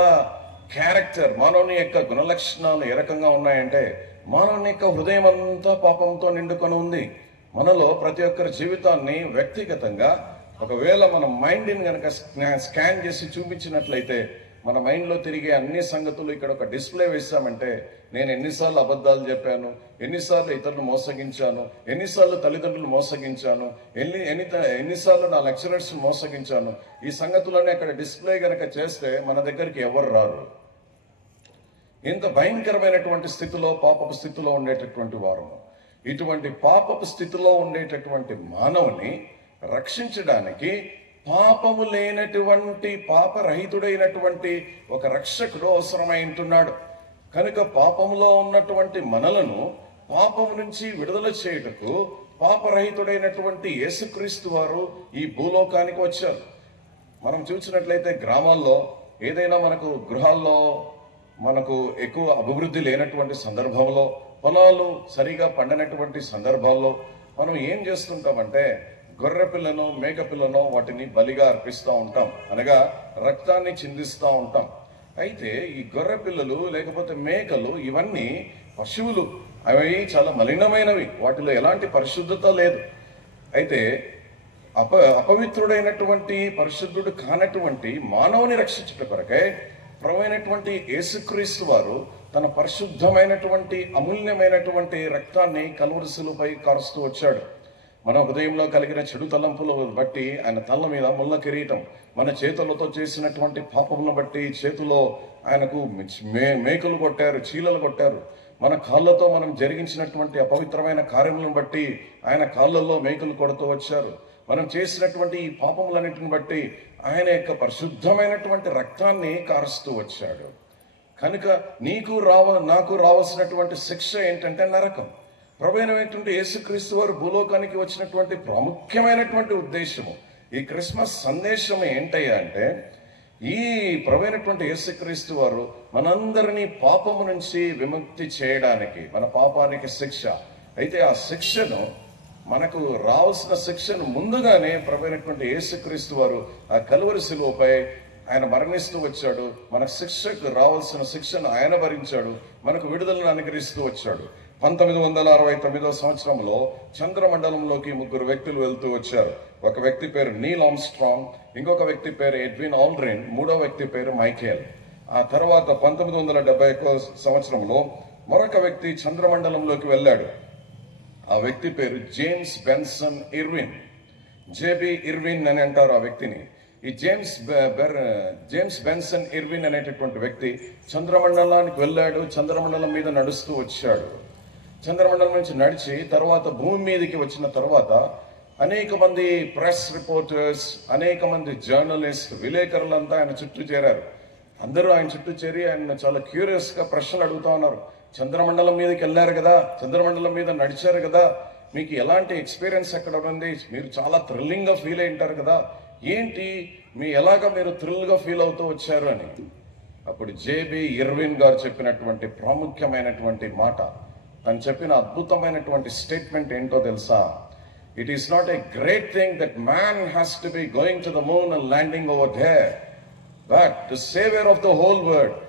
క్యారెక్టర్, మానవుని యొక్క గుణలక్షణాలు ఏ రకంగా ఉన్నాయంటే, మానవుని యొక్క హృదయం అంతా పాపంతో నిండుకొని ఉంది. మనలో ప్రతి ఒక్కరి జీవితాన్ని వ్యక్తిగతంగా ఒకవేళ మన మైండ్ని కనుక స్కాన్ చేసి చూపించినట్లయితే, మన మైండ్లో తిరిగే అన్ని సంగతులు ఇక్కడ ఒక డిస్ప్లే వేసామంటే, నేను ఎన్నిసార్లు అబద్ధాలు చెప్పాను, ఎన్నిసార్లు ఇతరులు మోసగించాను, ఎన్నిసార్లు తల్లిదండ్రులు మోసగించాను, ఎన్నిసార్లు నా లెక్చరర్స్ మోసగించాను, ఈ సంగతులన్నీ అక్కడ డిస్ప్లే కనుక చేస్తే మన దగ్గరికి ఎవరు రారు. ఇంత భయంకరమైనటువంటి స్థితిలో, పాపపు స్థితిలో ఉండేటటువంటి వారు, ఇటువంటి పాపపు స్థితిలో ఉండేటటువంటి మానవుని రక్షించడానికి పాపము లేనటువంటి, పాపరహితుడైనటువంటి ఒక రక్షకుడు అవసరమై ఉంటున్నాడు. కనుక పాపములో ఉన్నటువంటి మనలను పాపము నుంచి విడుదల చేయుటకు పాపరహితుడైనటువంటి యేసుక్రీస్తు వారు ఈ భూలోకానికి వచ్చారు. మనం చూసినట్లయితే గ్రామాల్లో ఏదైనా మనకు గృహాల్లో మనకు ఎక్కువ అభివృద్ధి లేనటువంటి సందర్భంలో, పొలాలు సరిగా పండనటువంటి సందర్భాల్లో మనం ఏం చేస్తుంటామంటే, గొర్రె పిల్లను, మేక పిల్లను వాటిని బలిగా అర్పిస్తూ ఉంటాం, అనగా రక్తాన్ని చిందిస్తూ ఉంటాం. అయితే ఈ గొర్రె పిల్లలు లేకపోతే మేకలు ఇవన్నీ పశువులు, అవి చాలా మలినమైనవి, వాటిలో ఎలాంటి పరిశుద్ధత లేదు. అయితే అపవిత్రుడైనటువంటి, పరిశుద్ధుడు కానటువంటి మానవుని రక్షించుట కొరకై ప్రభువైనటువంటి యేసుక్రీస్తు వారు తన పరిశుద్ధమైనటువంటి అమూల్యమైనటువంటి రక్తాన్ని కల్వరి శిలువపై కారుస్తూ వచ్చాడు. మన హృదయంలో కలిగిన చెడు తలంపులు బట్టి ఆయన తల మీద ముళ్ళ కిరీటం, మన చేతులతో చేసినటువంటి పాపములను బట్టి చేతిలో ఆయనకు మేకులు కొట్టారు, చీలలు కొట్టారు. మన కాళ్ళతో మనం జరిగించినటువంటి అపవిత్రమైన కార్యములను బట్టి ఆయన కాళ్ళల్లో మేకులు కొడుతూ వచ్చారు. మనం చేసినటువంటి ఈ పాపములన్నిటిని బట్టి ఆయన యొక్క పరిశుద్ధమైనటువంటి రక్తాన్ని కారుస్తూ వచ్చాడు. కనుక నాకు రావాల్సినటువంటి శిక్ష ఏంటంటే నరకం. ప్రభువైనటువంటి యేసుక్రీస్తు వారు భూలోకానికి వచ్చినటువంటి ప్రాముఖ్యమైనటువంటి ఉద్దేశము, ఈ క్రిస్మస్ సందేశం ఏంటయ్యా అంటే, ఈ ప్రభువైనటువంటి యేసుక్రీస్తు వారు మనందరినీ పాపము నుంచి విముక్తి చేయడానికి, మన పాపానికి శిక్ష. అయితే ఆ శిక్షను, మనకు రావాల్సిన శిక్షను ముందుగానే ప్రభువైనటువంటి యేసుక్రీస్తు వారు ఆ కల్వరి శిలువపై ఆయన మరణిస్తూ వచ్చాడు. మన శిక్షకు రావాల్సిన శిక్షను ఆయన భరించాడు, మనకు విడుదలను అనుగ్రహిస్తూ వచ్చాడు. 1969 సంవత్సరంలో చంద్రమండలంలోకి 3 వ్యక్తులు వెళ్తూ వచ్చారు. ఒక వ్యక్తి పేరు నీల్ ఆర్మ్స్ట్రాంగ్, ఇంకొక వ్యక్తి పేరు ఎడ్విన్ ఆల్డ్రిన్, మూడో వ్యక్తి పేరు మైకేల్. ఆ తర్వాత 1971 సంవత్సరంలో మరొక వ్యక్తి చంద్రమండలంలోకి వెళ్ళాడు. ఆ వ్యక్తి పేరు James Benson Irwin, J B Irwin అని అంటారు ఆ వ్యక్తిని. ఈ జేమ్స్ బెన్సన్ ఇర్విన్ అనేటటువంటి వ్యక్తి చంద్రమండలానికి వెళ్ళాడు. చంద్రమండలం మీద నడుస్తూ వచ్చాడు. చంద్రమండలం నుంచి నడిచి తర్వాత భూమి మీదకి వచ్చిన తర్వాత అనేక మంది ప్రెస్ రిపోర్టర్స్, అనేక మంది జర్నలిస్ట్, విలేకరులంతా ఆయన చుట్టూ చేరారు. అందరూ ఆయన చుట్టూ చేరి ఆయన చాలా క్యూరియస్ గా ప్రశ్నలు అడుగుతా ఉన్నారు. చంద్రమండలం మీదకి వెళ్ళారు కదా, చంద్రమండలం మీద నడిచారు కదా, మీకు ఎలాంటి ఎక్స్పీరియన్స్ ఎక్కడ ఉంది, మీరు చాలా థ్రిల్లింగ్ గా ఫీల్ అయి ఉంటారు కదా, ఏంటి ఎలాగా మీరు థ్రిల్ గా ఫీల్ అవుతూ వచ్చారు అని. అప్పుడు జేబి ఇర్విన్ గారు చెప్పినటువంటి ప్రాముఖ్యమైనటువంటి మాట, తను చెప్పిన అద్భుతమైనటువంటి స్టేట్మెంట్ ఏంటో తెలుసా? It is not a great thing that man has to be going to the moon and landing over there, but the saviour of the whole world,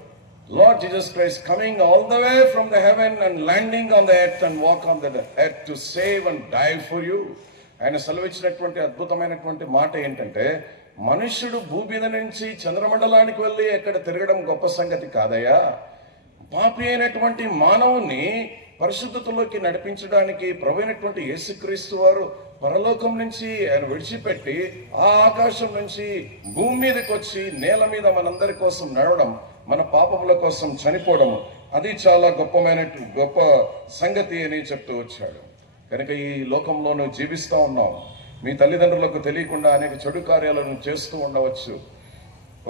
Lord Jesus Christ, coming all the way from the heaven and landing on the earth and walk on the earth to save and die for you. ఆయన సెలవిచ్చినటువంటి అద్భుతమైనటువంటి మాట ఏంటంటే, మనుష్యుడు భూమి మీద నుంచి చంద్రమండలానికి వెళ్ళి ఎక్కడ తిరగడం గొప్ప సంగతి కాదయ్యా, పాపి అయినటువంటి మానవుని పరిశుద్ధతలోకి నడిపించడానికి ప్రభువైనటువంటి యేసుక్రీస్తు వారు పరలోకం నుంచి ఆయన విడిచిపెట్టి ఆ ఆకాశం నుంచి భూమి మీదకి వచ్చి నేల మీద మనందరి కోసం నడవడం, మన పాపముల కోసం చనిపోవడం, అది చాలా గొప్ప సంగతి అని చెప్తూ వచ్చాడు. కనుక ఈ లోకంలో నువ్వు జీవిస్తూ ఉన్నావు, మీ తల్లిదండ్రులకు తెలియకుండా అనేక చెడు కార్యాలను చేస్తూ ఉండవచ్చు.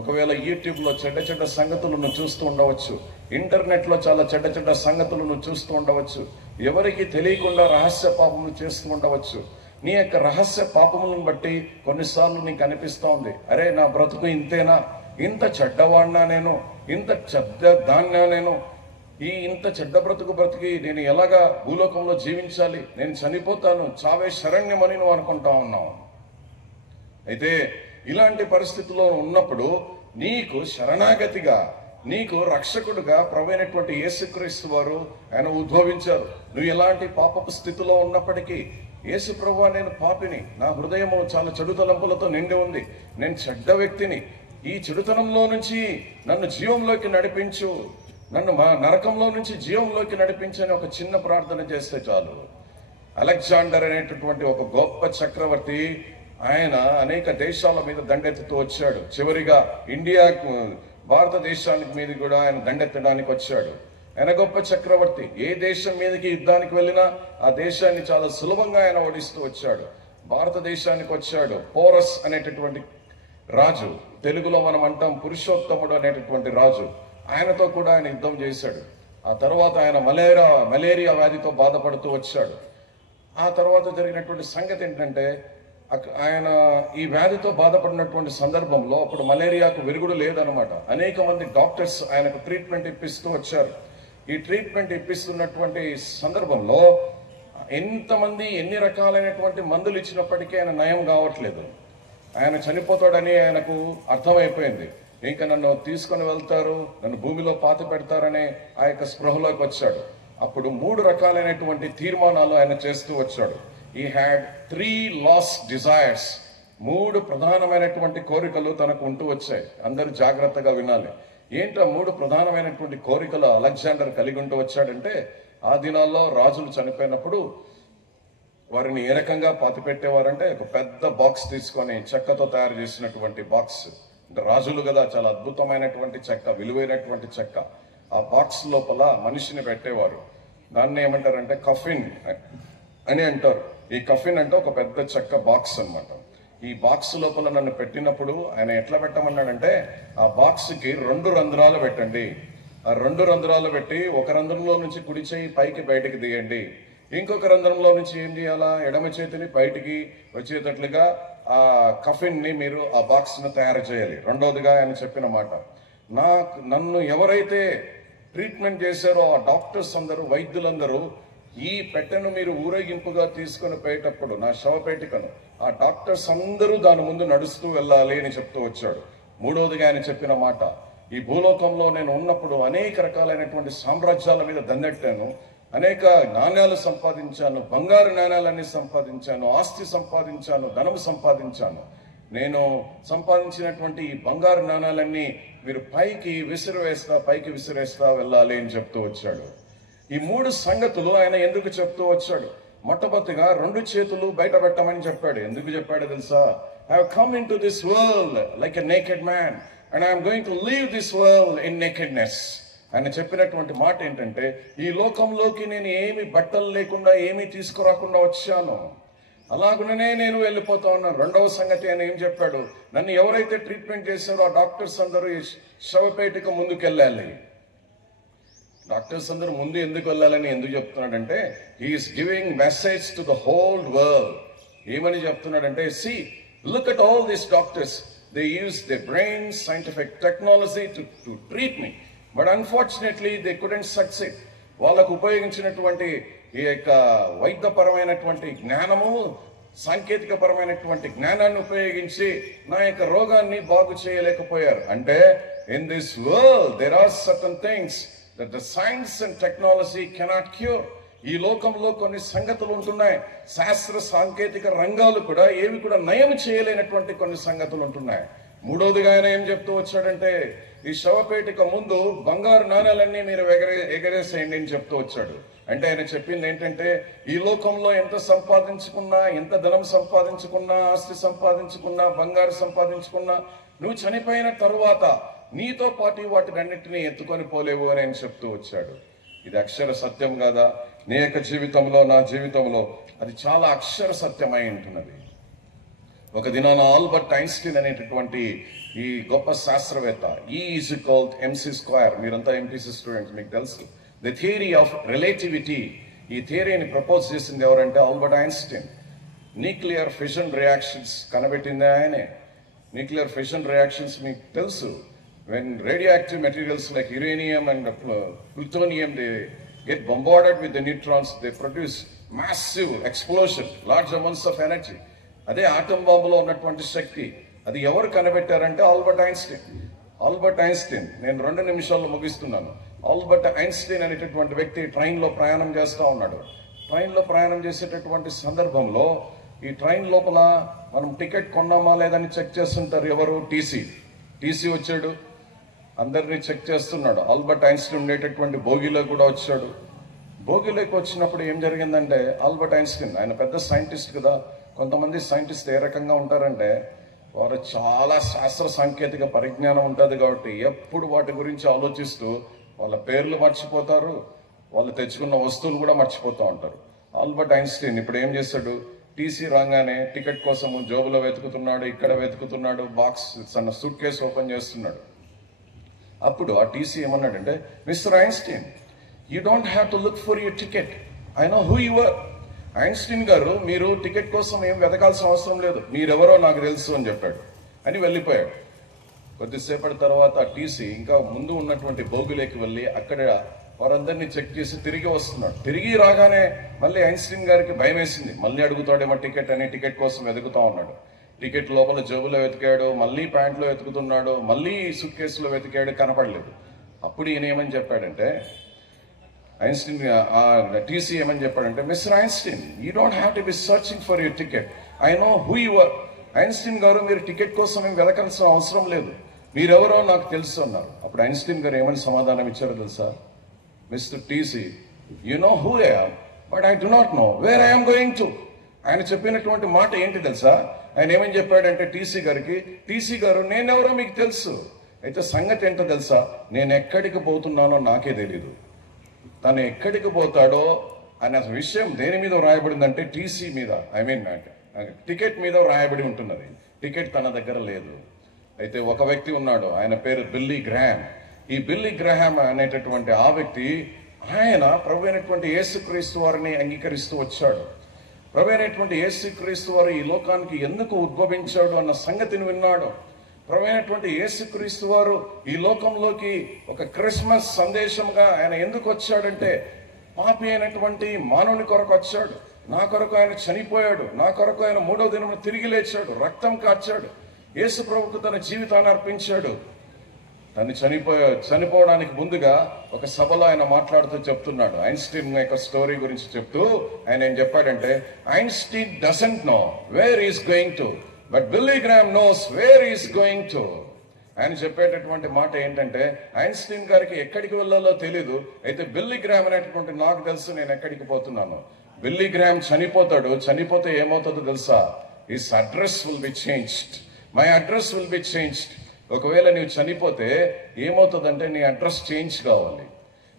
ఒకవేళ యూట్యూబ్ లో చెడ్డ సంగతులను చూస్తూ ఉండవచ్చు, ఇంటర్నెట్ లో చాలా చెడ్డ సంగతులను చూస్తూ ఉండవచ్చు, ఎవరికి తెలియకుండా రహస్య పాపములు చేస్తూ ఉండవచ్చు. నీ యొక్క రహస్య పాపములను బట్టి కొన్నిసార్లు నీకు అనిపిస్తూ ఉంది, అరే నా బ్రతుకు ఇంతేనా, ఇంత చెడ్డవాడినా నేను, ఇంత చెడ్డ దాన్నా నేను, ఇంత చెడ్డ బ్రతికి నేను ఎలాగా భూలోకంలో జీవించాలి, నేను చనిపోతాను, చావే శరణ్యమని నువ్వు అనుకుంటా ఉన్నావు. అయితే ఇలాంటి పరిస్థితుల్లో ఉన్నప్పుడు నీకు శరణాగతిగా, నీకు రక్షకుడుగా ప్రభువైనటువంటి యేసుక్రీస్తు వారు ఆయన ఉద్భవించారు. నువ్వు ఎలాంటి పాపపు స్థితిలో ఉన్నప్పటికీ, యేసు ప్రభువా నేను పాపిని, నా హృదయము చాలా చెడు తలంపులతో నిండి ఉంది, నేను చెడ్డ వ్యక్తిని, ఈ చెడుతనంలో నుంచి నన్ను జీవంలోకి నడిపించు, నన్ను మా నరకంలో నుంచి జీవంలోకి నడిపించని ఒక చిన్న ప్రార్థన చేస్తే చాలు. అలెగ్జాండర్ అనేటటువంటి ఒక గొప్ప చక్రవర్తి, ఆయన అనేక దేశాల మీద దండెత్తుతూ వచ్చాడు. చివరిగా భారతదేశానికి మీద కూడా ఆయన దండెత్తడానికి వచ్చాడు. ఆయన గొప్ప చక్రవర్తి, ఏ దేశం మీదకి యుద్ధానికి వెళ్ళినా ఆ దేశాన్ని చాలా సులభంగా ఆయన ఓడిస్తూ వచ్చాడు. భారతదేశానికి వచ్చాడు. పోరస్ అనేటటువంటి రాజు, తెలుగులో మనం అంటాం పురుషోత్తముడు అనేటటువంటి రాజు, ఆయనతో కూడా ఆయన యుద్ధం చేశాడు. ఆ తర్వాత ఆయన మలేరియా వ్యాధితో బాధపడుతూ వచ్చాడు. ఆ తర్వాత జరిగినటువంటి సంగతి ఏంటంటే, ఆయన ఈ వ్యాధితో బాధపడినటువంటి సందర్భంలో అప్పుడు మలేరియాకు విరుగుడు లేదనమాట. అనేక మంది డాక్టర్స్ ఆయనకు ట్రీట్మెంట్ ఇప్పిస్తూ వచ్చారు. ఈ ట్రీట్మెంట్ ఇప్పిస్తున్నటువంటి సందర్భంలో ఎంతమంది ఎన్ని రకాలైనటువంటి మందులు ఇచ్చినప్పటికీ ఆయన నయం కావట్లేదు. ఆయన చనిపోతాడని ఆయనకు అర్థమైపోయింది. ఇంకా నన్ను తీసుకొని వెళ్తారు, నన్ను భూమిలో పాతి పెడతారనే ఆ యొక్క స్పృహలోకి వచ్చాడు. అప్పుడు 3 రకాలైనటువంటి తీర్మానాలు ఆయన చేస్తూ వచ్చాడు. He had 3 lost desires. 3 ప్రధానమైనటువంటి కోరికలు తనకు ఉంటూ వచ్చాయి. అందరూ జాగ్రత్తగా వినాలి. ఏంటో 3 ప్రధానమైనటువంటి కోరికలు అలెగ్జాండర్ కలిగి ఉంటూ వచ్చాడంటే, ఆ దినాల్లో రాజులు చనిపోయినప్పుడు వారిని ఏ రకంగా పాతి పెట్టేవారంటే, ఒక పెద్ద బాక్స్ తీసుకొని చెక్కతో తయారు చేసినటువంటి బాక్స్, అంటే రాజులు కదా, చాలా అద్భుతమైనటువంటి చెక్క, విలువైనటువంటి చెక్క. ఆ బాక్స్ లోపల మనిషిని పెట్టేవారు. దాన్ని ఏమంటారంటే కఫిన్ అని అంటారు. ఈ కఫిన్ అంటే ఒక పెద్ద చెక్క బాక్స్ అన్నమాట. ఈ బాక్స్ లోపల నన్ను పెట్టినప్పుడు ఆయన ఎట్లా పెట్టమన్నాడంటే, ఆ బాక్స్ కి 2 రంధ్రాలు పెట్టండి. ఆ 2 రంధ్రాలు పెట్టి ఒక రంధ్రంలో నుంచి కుడి చేయి పైకి బయటకు తీయండి, ఇంకొక రంధ్రంలో నుంచి ఏం చేయాలా, ఎడమ చేతిని బయటికి వచ్చేటట్లుగా ఆ కఫిన్ ని మీరు ఆ బాక్స్ ను తయారు చేయాలి. రెండోదిగా ఆయన చెప్పిన మాట, నన్ను ఎవరైతే ట్రీట్మెంట్ చేశారో ఆ డాక్టర్స్ అందరూ, వైద్యులందరూ ఈ పెట్టెను మీరు ఊరేగింపుగా తీసుకుని పోయేటప్పుడు, నా శవపేటికను, ఆ డాక్టర్స్ అందరూ దాని ముందు నడుస్తూ వెళ్ళాలి అని చెప్తూ వచ్చాడు. మూడోదిగా ఆయన చెప్పిన మాట, ఈ భూలోకంలో నేను ఉన్నప్పుడు అనేక రకాలైనటువంటి సామ్రాజ్యాల మీద దండెట్టాను, అనేక నాణ్యాలు సంపాదించాను, బంగారు నాణ్యాలన్నీ సంపాదించాను, ఆస్తి సంపాదించాను, ధనము సంపాదించాను. నేను సంపాదించినటువంటి ఈ బంగారు నాణ్యాలన్నీ మీరు పైకి విసిరేస్తా వెళ్ళాలి అని చెప్తూ వచ్చాడు. ఈ 3 సంగతులు ఆయన ఎందుకు చెప్తూ వచ్చాడు? మొట్టమొదటిగా 2 చేతులు బయట పెట్టమని చెప్పాడు. ఎందుకు చెప్పాడో తెలుసా? I have come into this world like a naked man and I am going to leave this world in nakedness. ఆయన చెప్పినటువంటి మాట ఏంటంటే, ఈ లోకంలోకి నేను ఏమి బట్టలు లేకుండా ఏమీ తీసుకురాకుండా వచ్చాను, అలాగునే నేను వెళ్ళిపోతా ఉన్నాను. రెండవ సంగతి ఆయన ఏం చెప్పాడు? నన్ను ఎవరైతే ట్రీట్మెంట్ చేశారో ఆ డాక్టర్స్ అందరూ ఈ శవపేటిక ముందుకెళ్ళాలి. డాక్టర్స్ అందరూ ముందు ఎందుకు వెళ్ళాలని ఎందుకు చెప్తున్నాడంటే, he is giving message to the whole world. ఏమని చెప్తున్నాడంటే, see, look at all these doctors, they use their brains, scientific technology to treat me, but unfortunately they couldn't succeed. వాళ్ళకు ఉపయోగించినటువంటి ఈ యొక్క వైద్యపరమైనటువంటి జ్ఞానము, సాంకేతిక పరమైనటువంటి జ్ఞానాన్ని ఉపయోగించి నా యొక్క రోగాన్ని బాగు చేయలేకపోయారు. అంటే in this world there are certain things that the science and technology cannot cure. ఈ లోకంలో కొన్ని సంగతులు ఉంటున్నాయి, శాస్త్ర సాంకేతిక రంగాలు కూడా ఏవి కూడా నయం చేయలేనటువంటి కొన్ని సంగతులు ఉంటున్నాయి. మూడవదిగా ఆయన ఏం చెప్తూ వచ్చాడంటే, ఈ శవపేటిక ముందు బంగారు నాణ్యాలన్నీ మీరు ఎగరేసేయండి అని చెప్తూ వచ్చాడు. అంటే ఆయన చెప్పింది ఏంటంటే, ఈ లోకంలో ఎంత సంపాదించుకున్నా, ఎంత ధనం సంపాదించుకున్నా, ఆస్తి సంపాదించుకున్నా, బంగారు సంపాదించుకున్నా, నువ్వు చనిపోయిన తరువాత నీతో పాటు వాటినన్నింటినీ ఎత్తుకొని పోలేవు అని ఆయన చెప్తూ వచ్చాడు. ఇది అక్షర సత్యం కాదా? నీ యొక్క జీవితంలో, నా జీవితంలో అది చాలా అక్షర సత్యమై ఉంటున్నది. ఒక దినాన ఆల్బర్ట్ ఐన్స్టీన్ అనేటటువంటి ఈ గొప్ప శాస్త్రవేత్త, ఈజ్ ఈక్వల్ ఎంసీ స్క్వేర్, మీరంతా ఎంపీసీ స్టూడెంట్స్, మీకు తెలుసు, ది థియరీ ఆఫ్ రిలేటివిటీ. ఈ థియరీని ప్రపోజ్ చేసింది ఎవరంటే Albert Einstein. Nuclear fission reactions కనబెట్టింది ఆయనే. న్యూక్లియర్ ఫిషన్ రియాక్షన్స్ మీకు తెలుసు. When radioactive materials like uranium and plutonium, they get bombarded with the neutrons, they produce massive explosion, large amounts of energy. అదే atom బాంబులో ఉన్నటువంటి శక్తి. అది ఎవరు కనిపెట్టారంటే ఆల్బర్ట్ ఐన్స్టీన్. ఆల్బర్ట్ ఐన్స్టీన్, నేను 2 నిమిషాల్లో ముగిస్తున్నాను. ఆల్బర్ట్ ఐన్స్టీన్ అనేటటువంటి వ్యక్తి ట్రైన్లో ప్రయాణం చేస్తూ ఉన్నాడు. ట్రైన్లో ప్రయాణం చేసేటటువంటి సందర్భంలో ఈ ట్రైన్ లోపల మనం టికెట్ కొన్నామా లేదని చెక్ చేస్తుంటారు. ఎవరు? టీసీ వచ్చాడు, అందరినీ చెక్ చేస్తున్నాడు. ఆల్బర్ట్ ఐన్స్టీన్ ఉండేటటువంటి బోగిలో కూడా వచ్చాడు. బోగిలోకి వచ్చినప్పుడు ఏం జరిగిందంటే, ఆల్బర్ట్ ఐన్స్టీన్, ఆయన పెద్ద సైంటిస్ట్ కదా. కొంతమంది సైంటిస్ట్ ఏ రకంగా ఉంటారంటే, వారు చాలా శాస్త్ర సాంకేతిక పరిజ్ఞానం ఉంటుంది కాబట్టి ఎప్పుడు వాటి గురించి ఆలోచిస్తూ వాళ్ళ పేర్లు మర్చిపోతారు, వాళ్ళు తెచ్చుకున్న వస్తువులు కూడా మర్చిపోతూ ఉంటారు. ఆల్బర్ట్ ఐన్స్టీన్ ఇప్పుడు ఏం చేశాడు? టీసీ రాగానే టికెట్ కోసము జోబులో వెతుకుతున్నాడు, ఇక్కడ వెతుకుతున్నాడు, బాక్స్ సన్న సూట్ కేసు ఓపెన్ చేస్తున్నాడు. అప్పుడు ఆ టీసీ ఏమన్నాడంటే, mister Einstein, you don't have to look for your ticket, I know who you are. Einstein గారు, మీరు టికెట్ కోసం ఏం వెతకాల్సిన అవసరం లేదు, మీరెవరో నాకు తెలుసు అని చెప్పాడు. అని వెళ్ళిపోయాడు. కొద్దిసేపటి తర్వాత ఆ టీసీ ఇంకా ముందు ఉన్నటువంటి బోగిలోకి వెళ్ళి అక్కడ వారందరినీ చెక్ చేసి తిరిగి వస్తున్నాడు. తిరిగి రాగానే మళ్ళీ ఐన్స్టీన్ గారికి భయం వేసింది. మళ్ళీ అడుగుతాడేమో టికెట్ అని టికెట్ కోసం వెతుకుతా ఉన్నాడు. టికెట్ లోపల జోబులో వెతికాడు, మళ్ళీ ప్యాంట్లో వెతుకుతున్నాడు, మళ్ళీ సూట్ కేసులో వెతికాడు, కనపడలేదు. అప్పుడు ఈయన ఏమని చెప్పాడంటే, ఐన్స్టీన్ టీసీ ఏమని చెప్పాడంటే, mister Einstein, you don't have to be searching for your ticket, I know who you are. Einstein గారు, మీరు టికెట్ కోసం ఏం వెతకాల్సిన అవసరం లేదు, మీరెవరో నాకు తెలుసు అన్నారు. అప్పుడు ఐన్స్టీన్ గారు ఏమని సమాధానం ఇచ్చారో తెలుసా? Mister TC, you know who I am, but I do not know where I am going to. ఆయన చెప్పినటువంటి మాట ఏంటి తెలుసా? ఆయన ఏమని చెప్పాడంటే టీసీ గారికి, టీసీ గారు, నేనెవరో మీకు తెలుసు, అయితే సంగతి ఏంటో తెలుసా, నేను ఎక్కడికి పోతున్నానో నాకే తెలీదు. తను ఎక్కడికి పోతాడో అనే విషయం దేని మీద రాయబడిందంటే టీసీ మీద, ఐ మీన్ టికెట్ మీద రాయబడి ఉంటున్నది. టికెట్ తన దగ్గర లేదు. అయితే ఒక వ్యక్తి ఉన్నాడు, ఆయన పేరు బిల్లీ గ్రాహాం. ఈ బిల్లీ గ్రాహాం అనేటటువంటి ఆ వ్యక్తి, ఆయన ప్రభు అయినటువంటి యేసుక్రీస్తు వారిని అంగీకరిస్తూ వచ్చాడు. ప్రభు అయినటువంటి యేసుక్రీస్తు వారు ఈ లోకానికి ఎందుకు ఉద్భవించాడు అన్న సంగతిని విన్నాడు. ప్రభు అయినటువంటి యేసుక్రీస్తు వారు ఈ లోకంలోకి ఒక క్రిస్మస్ సందేశంగా ఆయన ఎందుకు వచ్చాడంటే, పాపి అయినటువంటి మానవుని కొరకు వచ్చాడు, నా కొరకు ఆయన చనిపోయాడు, నా కొరకు ఆయన 3వ దినం తిరిగి లేచాడు, రక్తం కార్చాడు, యేసు ప్రభుకు తన జీవితాన్ని అర్పించాడు. తను చనిపోవడానికి ముందుగా ఒక సభలో ఆయన మాట్లాడుతూ చెప్తున్నాడు. ఐన్స్టీన్ యొక్క స్టోరీ గురించి చెప్తూ ఆయన ఏం చెప్పాడంటే, Einstein doesn't know where is going to, but Billy Graham knows where is going to. ఆయన చెప్పేటటువంటి మాట ఏంటంటే, ఐన్స్టీన్ గారికి ఎక్కడికి వెళ్ళాలో తెలీదు, అయితే బిల్లీ గ్రామ్ అనేటటువంటి నాకు తెలుసు నేను ఎక్కడికి పోతున్నాను. బిల్లీ గ్రామ్ చనిపోతాడు, చనిపోతే ఏమవుతుందో తెలుసా? His address will be changed, my address will be changed. ఒకవేళ నువ్వు చనిపోతే ఏమవుతుందంటే నీ అడ్రస్ చేంజ్ కావాలి.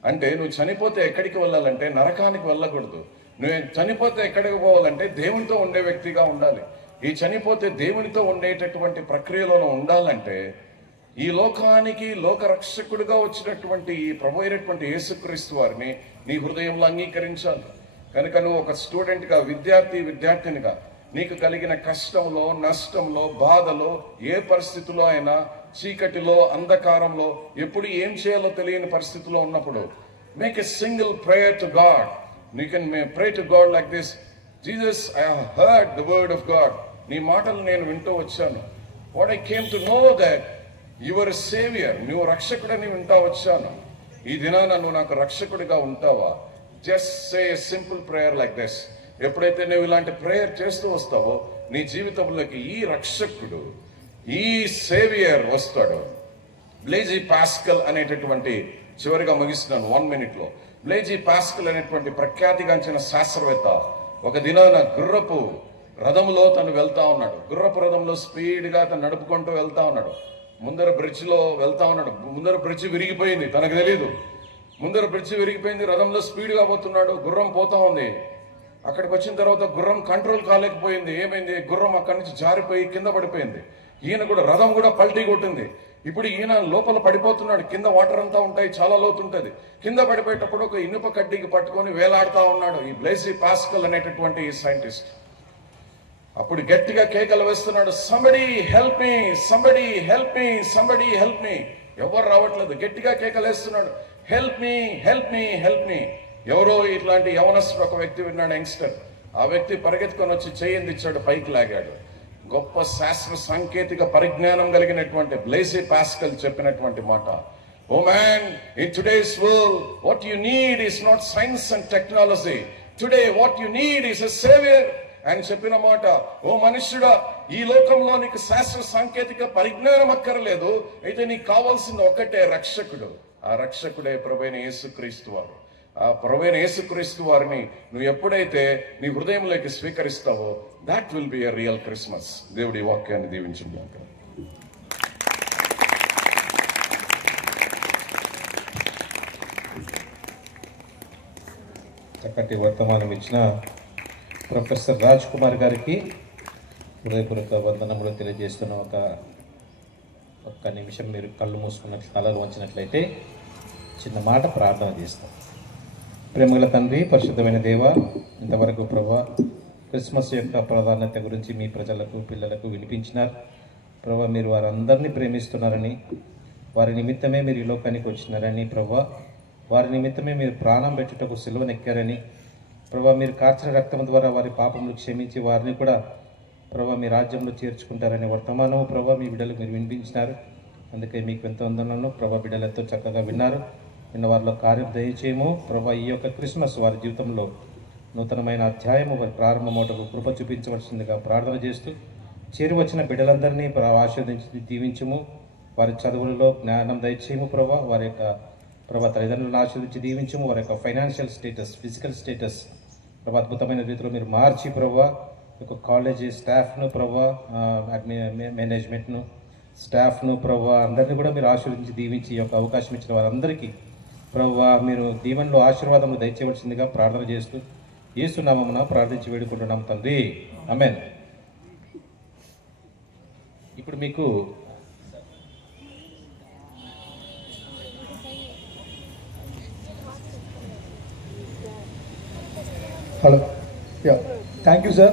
అంటే నువ్వు చనిపోతే ఎక్కడికి వెళ్ళాలంటే నరకానికి వెళ్ళకూడదు. నువ్వు చనిపోతే ఎక్కడికి పోవాలంటే దేవునితో ఉండే వ్యక్తిగా ఉండాలి. ఈ చనిపోతే దేవునితో ఉండేటటువంటి ప్రక్రియలోనే ఉండాలంటే ఈ లోకానికి లోకరక్షకుడిగా వచ్చినటువంటి ఈ ప్రభు అయినటువంటి యేసుక్రీస్తు వారిని నీ హృదయంలో అంగీకరించాలి. కనుక నువ్వు ఒక స్టూడెంట్గా, విద్యార్థినిగా నీకు కలిగిన కష్టంలో, నష్టంలో, బాధలో, ఏ పరిస్థితిలో అయినా, చీకటిలో, అంధకారంలో, ఎప్పుడు ఏం చేయాలో తెలియని పరిస్థితిలో ఉన్నప్పుడు make a single prayer to God. You can pray to God like this: Jesus, I have heard the word of God. నీ మాటలు నేను వింటూ వచ్చాను. What I came to know that your saviour, నువ్వు రక్షకుడని వింటా వచ్చాను. ఈ దినాన నువ్వు నాకు రక్షకుడిగా ఉంటావా? Just say a simple prayer like this. ఎప్పుడైతే నువ్వు ఇలాంటి ప్రేయర్ చేస్తూ వస్తావో నీ జీవితంలోకి ఈ రక్షకుడు, ఈ సేవియర్ వస్తాడు. బ్లేజీ పాస్కల్ అనేటటువంటి, చివరిగా ముగిస్తున్నాను 1 minute లో, బ్లేజీ పాస్కల్ అనేటువంటి ప్రఖ్యాతిగాంచిన శాస్త్రవేత్త ఒక దినాన గుర్రపు రథంలో తను వెళ్తా ఉన్నాడు. గుర్రపు రథంలో స్పీడ్గా తను నడుపుకుంటూ వెళ్తా ఉన్నాడు. ముందర బ్రిడ్జ్ లో వెళ్తా ఉన్నాడు. ముందర బ్రిడ్జ్ విరిగిపోయింది, తనకు తెలీదు. ముందర బ్రిడ్జ్ విరిగిపోయింది, రథంలో స్పీడ్గా పోతున్నాడు. గుర్రం పోతా ఉంది. అక్కడికి వచ్చిన తర్వాత గుర్రం కంట్రోల్ కాలేకపోయింది. ఏమైంది? గుర్రం అక్కడి నుంచి జారిపోయి కింద పడిపోయింది. ఈయన కూడా, రథం కూడా పల్టీ కొట్టింది. ఇప్పుడు ఈయన లోపల పడిపోతున్నాడు. కింద వాటర్ అంతా ఉంటాయి, చాలా లోతుంటది. కింద పడిపోయేటప్పుడు ఒక ఇనుప కడ్డీకి పట్టుకొని వేలాడుతా ఉన్నాడు ఈ బ్లేజీ పాస్కల్ అనేటటువంటి ఈ సైంటిస్ట్. అప్పుడు గట్టిగా కేకలు వేస్తున్నాడు, somebody help me, somebody help me, somebody help me. ఎవరు రావట్లేదు. గట్టిగా కేకలు వేస్తున్నాడు, help me, help me, help me. ఎవరో ఇట్లాంటి యవనస్తుడు ఒక వ్యక్తి విన్నాడు, యంగ్స్టర్. ఆ వ్యక్తి పరిగెత్తుకొని వచ్చి చేయిందిచ్చాడు, పైకి లాగాడు. గొప్ప శాస్త్ర సాంకేతిక పరిజ్ఞానం కలిగినటువంటి బ్లేజీ పాస్కల్ చెప్పినటువంటి మాట, oh man, in today's world what you need is not science and technology, today what you need is a saviour. ఆయన చెప్పిన మాట, ఓ మనుష్యుడా, ఈ లోకంలో నీకు శాస్త్ర సాంకేతిక పరిజ్ఞానం అక్కర్లేదు, అయితే నీకు కావాల్సింది ఒక్కటే, రక్షకుడు. ఆ రక్షకుడే ప్రభువైన యేసుక్రీస్తు వారు. ఆ ప్రభువైన యేసుక్రీస్తు వారిని నువ్వు ఎప్పుడైతే నీ హృదయంలోకి స్వీకరిస్తావో that will be a real Christmas. దేవుడి వాక్యాన్ని దీవించండి. చక్కటి వర్తమానం ఇచ్చిన ప్రొఫెసర్ రాజ్ కుమార్ గారికి హృదయపూర్వక వందనములు తెలియజేస్తున్న ఒక్క నిమిషం మీరు కళ్ళు మూసుకున్నట్లు, తలలు వంచినట్లయితే చిన్న మాట ప్రార్థన చేస్తాం. ప్రేమగల తండ్రి, పరిశుద్ధమైన దేవ, ఇంతవరకు ప్రభా క్రిస్మస్ యొక్క ప్రాధాన్యత గురించి మీ ప్రజలకు, పిల్లలకు వినిపించినారు. ప్రభా, మీరు వారందరినీ ప్రేమిస్తున్నారని, వారి నిమిత్తమే మీరు ఈ లోకానికి వచ్చినారని, ప్రభా వారి నిమిత్తమే మీరు ప్రాణం పెట్టుటకు సిలువనెక్కారని, ప్రభా మీరు కార్చిన రక్తం ద్వారా వారి పాపములు క్షమించి వారిని కూడా ప్రభా మీ రాజ్యంలో చేర్చుకుంటారనే వర్తమానము ప్రభా మీ బిడ్డలకు మీరు వినిపించినారు. అందుకే మీకు ఎంతో వందనాలు ప్రభా. బిడ్డలు ఎంతో చక్కగా విన్నారు. నిన్న వారిలో కార్యం దయచేయము ప్రభా. ఈ యొక్క క్రిస్మస్ వారి జీవితంలో నూతనమైన అధ్యాయము వారి ప్రారంభమవుటకు కృప చూపించవలసిందిగా ప్రార్థన చేస్తూ, చేరి వచ్చిన బిడ్డలందరినీ ఆశీర్వదించి దీవించము. వారి చదువులలో జ్ఞానం దయచేయము ప్రభా. వారి యొక్క ప్రభా తల్లిదండ్రులను ఆశీర్వదించి దీవించము. వారి యొక్క ఫైనాన్షియల్ స్టేటస్, ఫిజికల్ స్టేటస్ ప్రభా అద్భుతమైన రీతిలో మీరు మార్చి ప్రభా యొక్క కాలేజీ స్టాఫ్ను ప్రభా, మేనేజ్మెంట్ను, స్టాఫ్ను ప్రభా అందరినీ కూడా మీరు ఆశీర్వదించి దీవించి ఈ యొక్క అవకాశం ఇచ్చిన వారందరికీ ప్రభా మీరు దీవెనలో ఆశీర్వాదములు దయచేయవలసిందిగా ప్రార్థన చేస్తూ యేసు నామమున ప్రార్థించి వేడుకుంటున్నాం తండ్రి, ఆమేన్. ఇప్పుడు మీకు Hello. Yeah. Thank you, sir.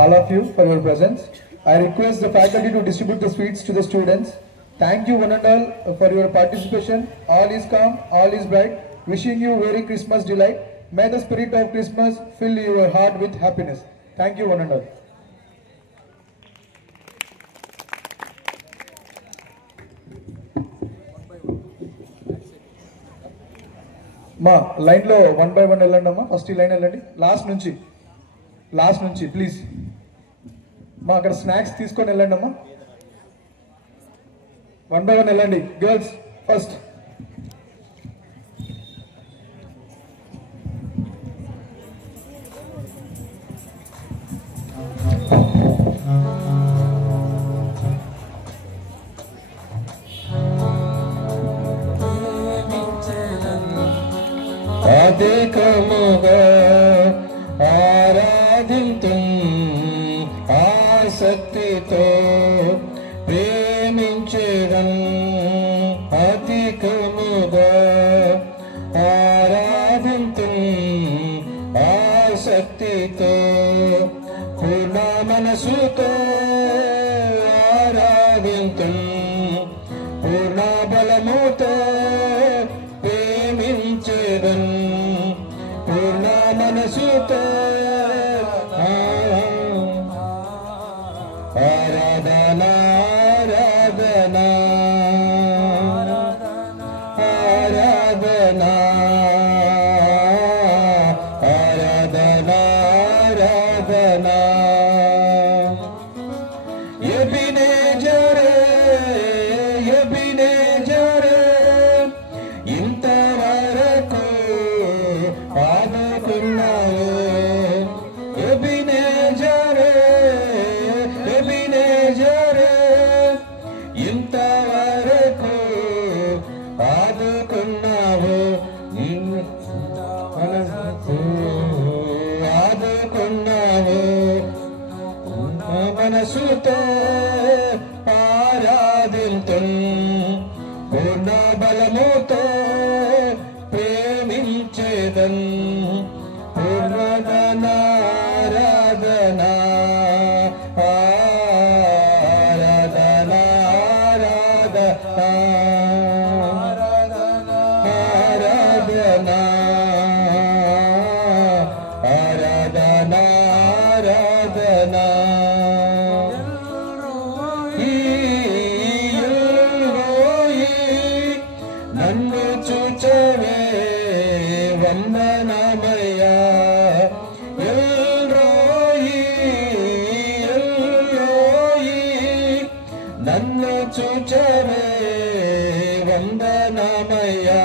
All of you for your presence. I request the faculty to distribute the sweets to the students. Thank you one and all for your participation. All is calm, all is bright. Wishing you very Christmas delight. May the spirit of Christmas fill your heart with happiness. Thank you one and all. మా లైన్లో 1 by 1 వెళ్ళండి అమ్మా. First ఈ line వెళ్ళండి, last నుంచి please. మా అక్కడ snacks తీసుకొని వెళ్ళండి అమ్మా. 1 by 1 వెళ్ళండి. Girls first. అధికముగా ఆరాధింతుం ఆసక్తితో ప్రేమించెదం. అధికముగా ఆరాధింతుం ఆసక్తితో పూర్ణ మనసుతో ఆరాధింతుం పూర్ణ బలముతో ప్రేమించెదం. పూర్ణ మనసుతో ఆరాధన ఆరాధన ఆరాధన ఆరాధన ఆరాధన. ఎబినేజరే ఎబినేజరే ఇంతవరకు ఆదుకున్నావు. ఎబినేజరే ఎబినేజరే ఇంతవరకు ఆదుకున్నావు. ఆదుకున్నావు. మనసుతో ఆరాధింతుం పూర్ణ బలముతో ప్రేమించెదం. పూర్ణదన ఆరాధన ఆరాధన ఆరాధన ఆరాధన ఆరాధన ఆరాధన. నన్ను చూచవే వందనమయ్యా. ఎల్రోయి ఎల్రోయి నన్ను చూచవే వందనమయ్యా.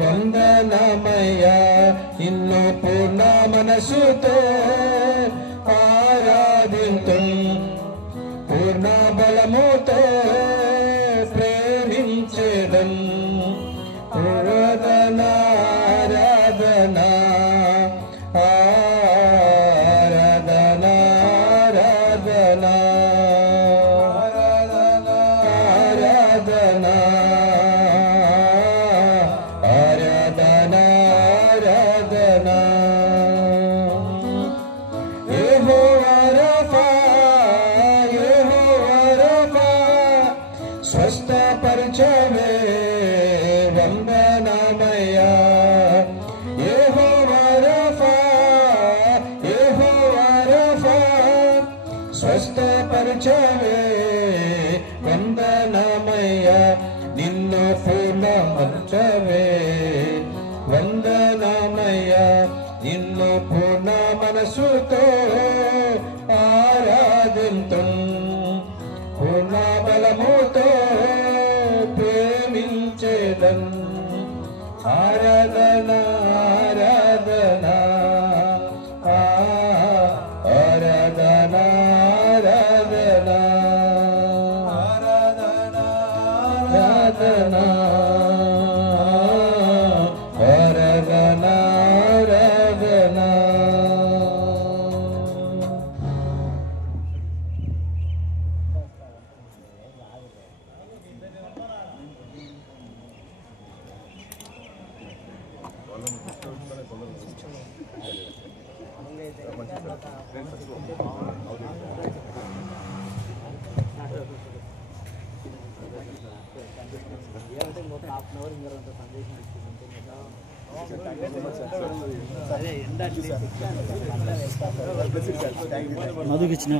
వందనమయ్యా. నిన్ను పూర్ణ మనసుతో ఆరాధింతుం పూర్ణ బలముతో ప్రేమించెదం. ఆరాధన ఆరాధన ఆరాధన ఆరాధన ఆరాధన ఆరాధన ఆరాధన. యెహోవా రఫా యెహోవా రఫా స్వస్థపరచవే వందనమయ్యా. యెహోవా రఫా యెహోవా రఫా స్వస్థపరచవే వందనమయ్యా. నిన్ను పూర్ణమర్చవే వందనమయ్యా. నిన్ను పూర్ణ మనసుతో ఆరాధింతుం పూర్ణ బలముతో ప్రేమించెదం. ఆరాధన ఆరాధన ఆరాధన ఆరాధన ఆరాధన ఆరాధన ఆరాధన ఆరాధన. మధుకిచ్చిన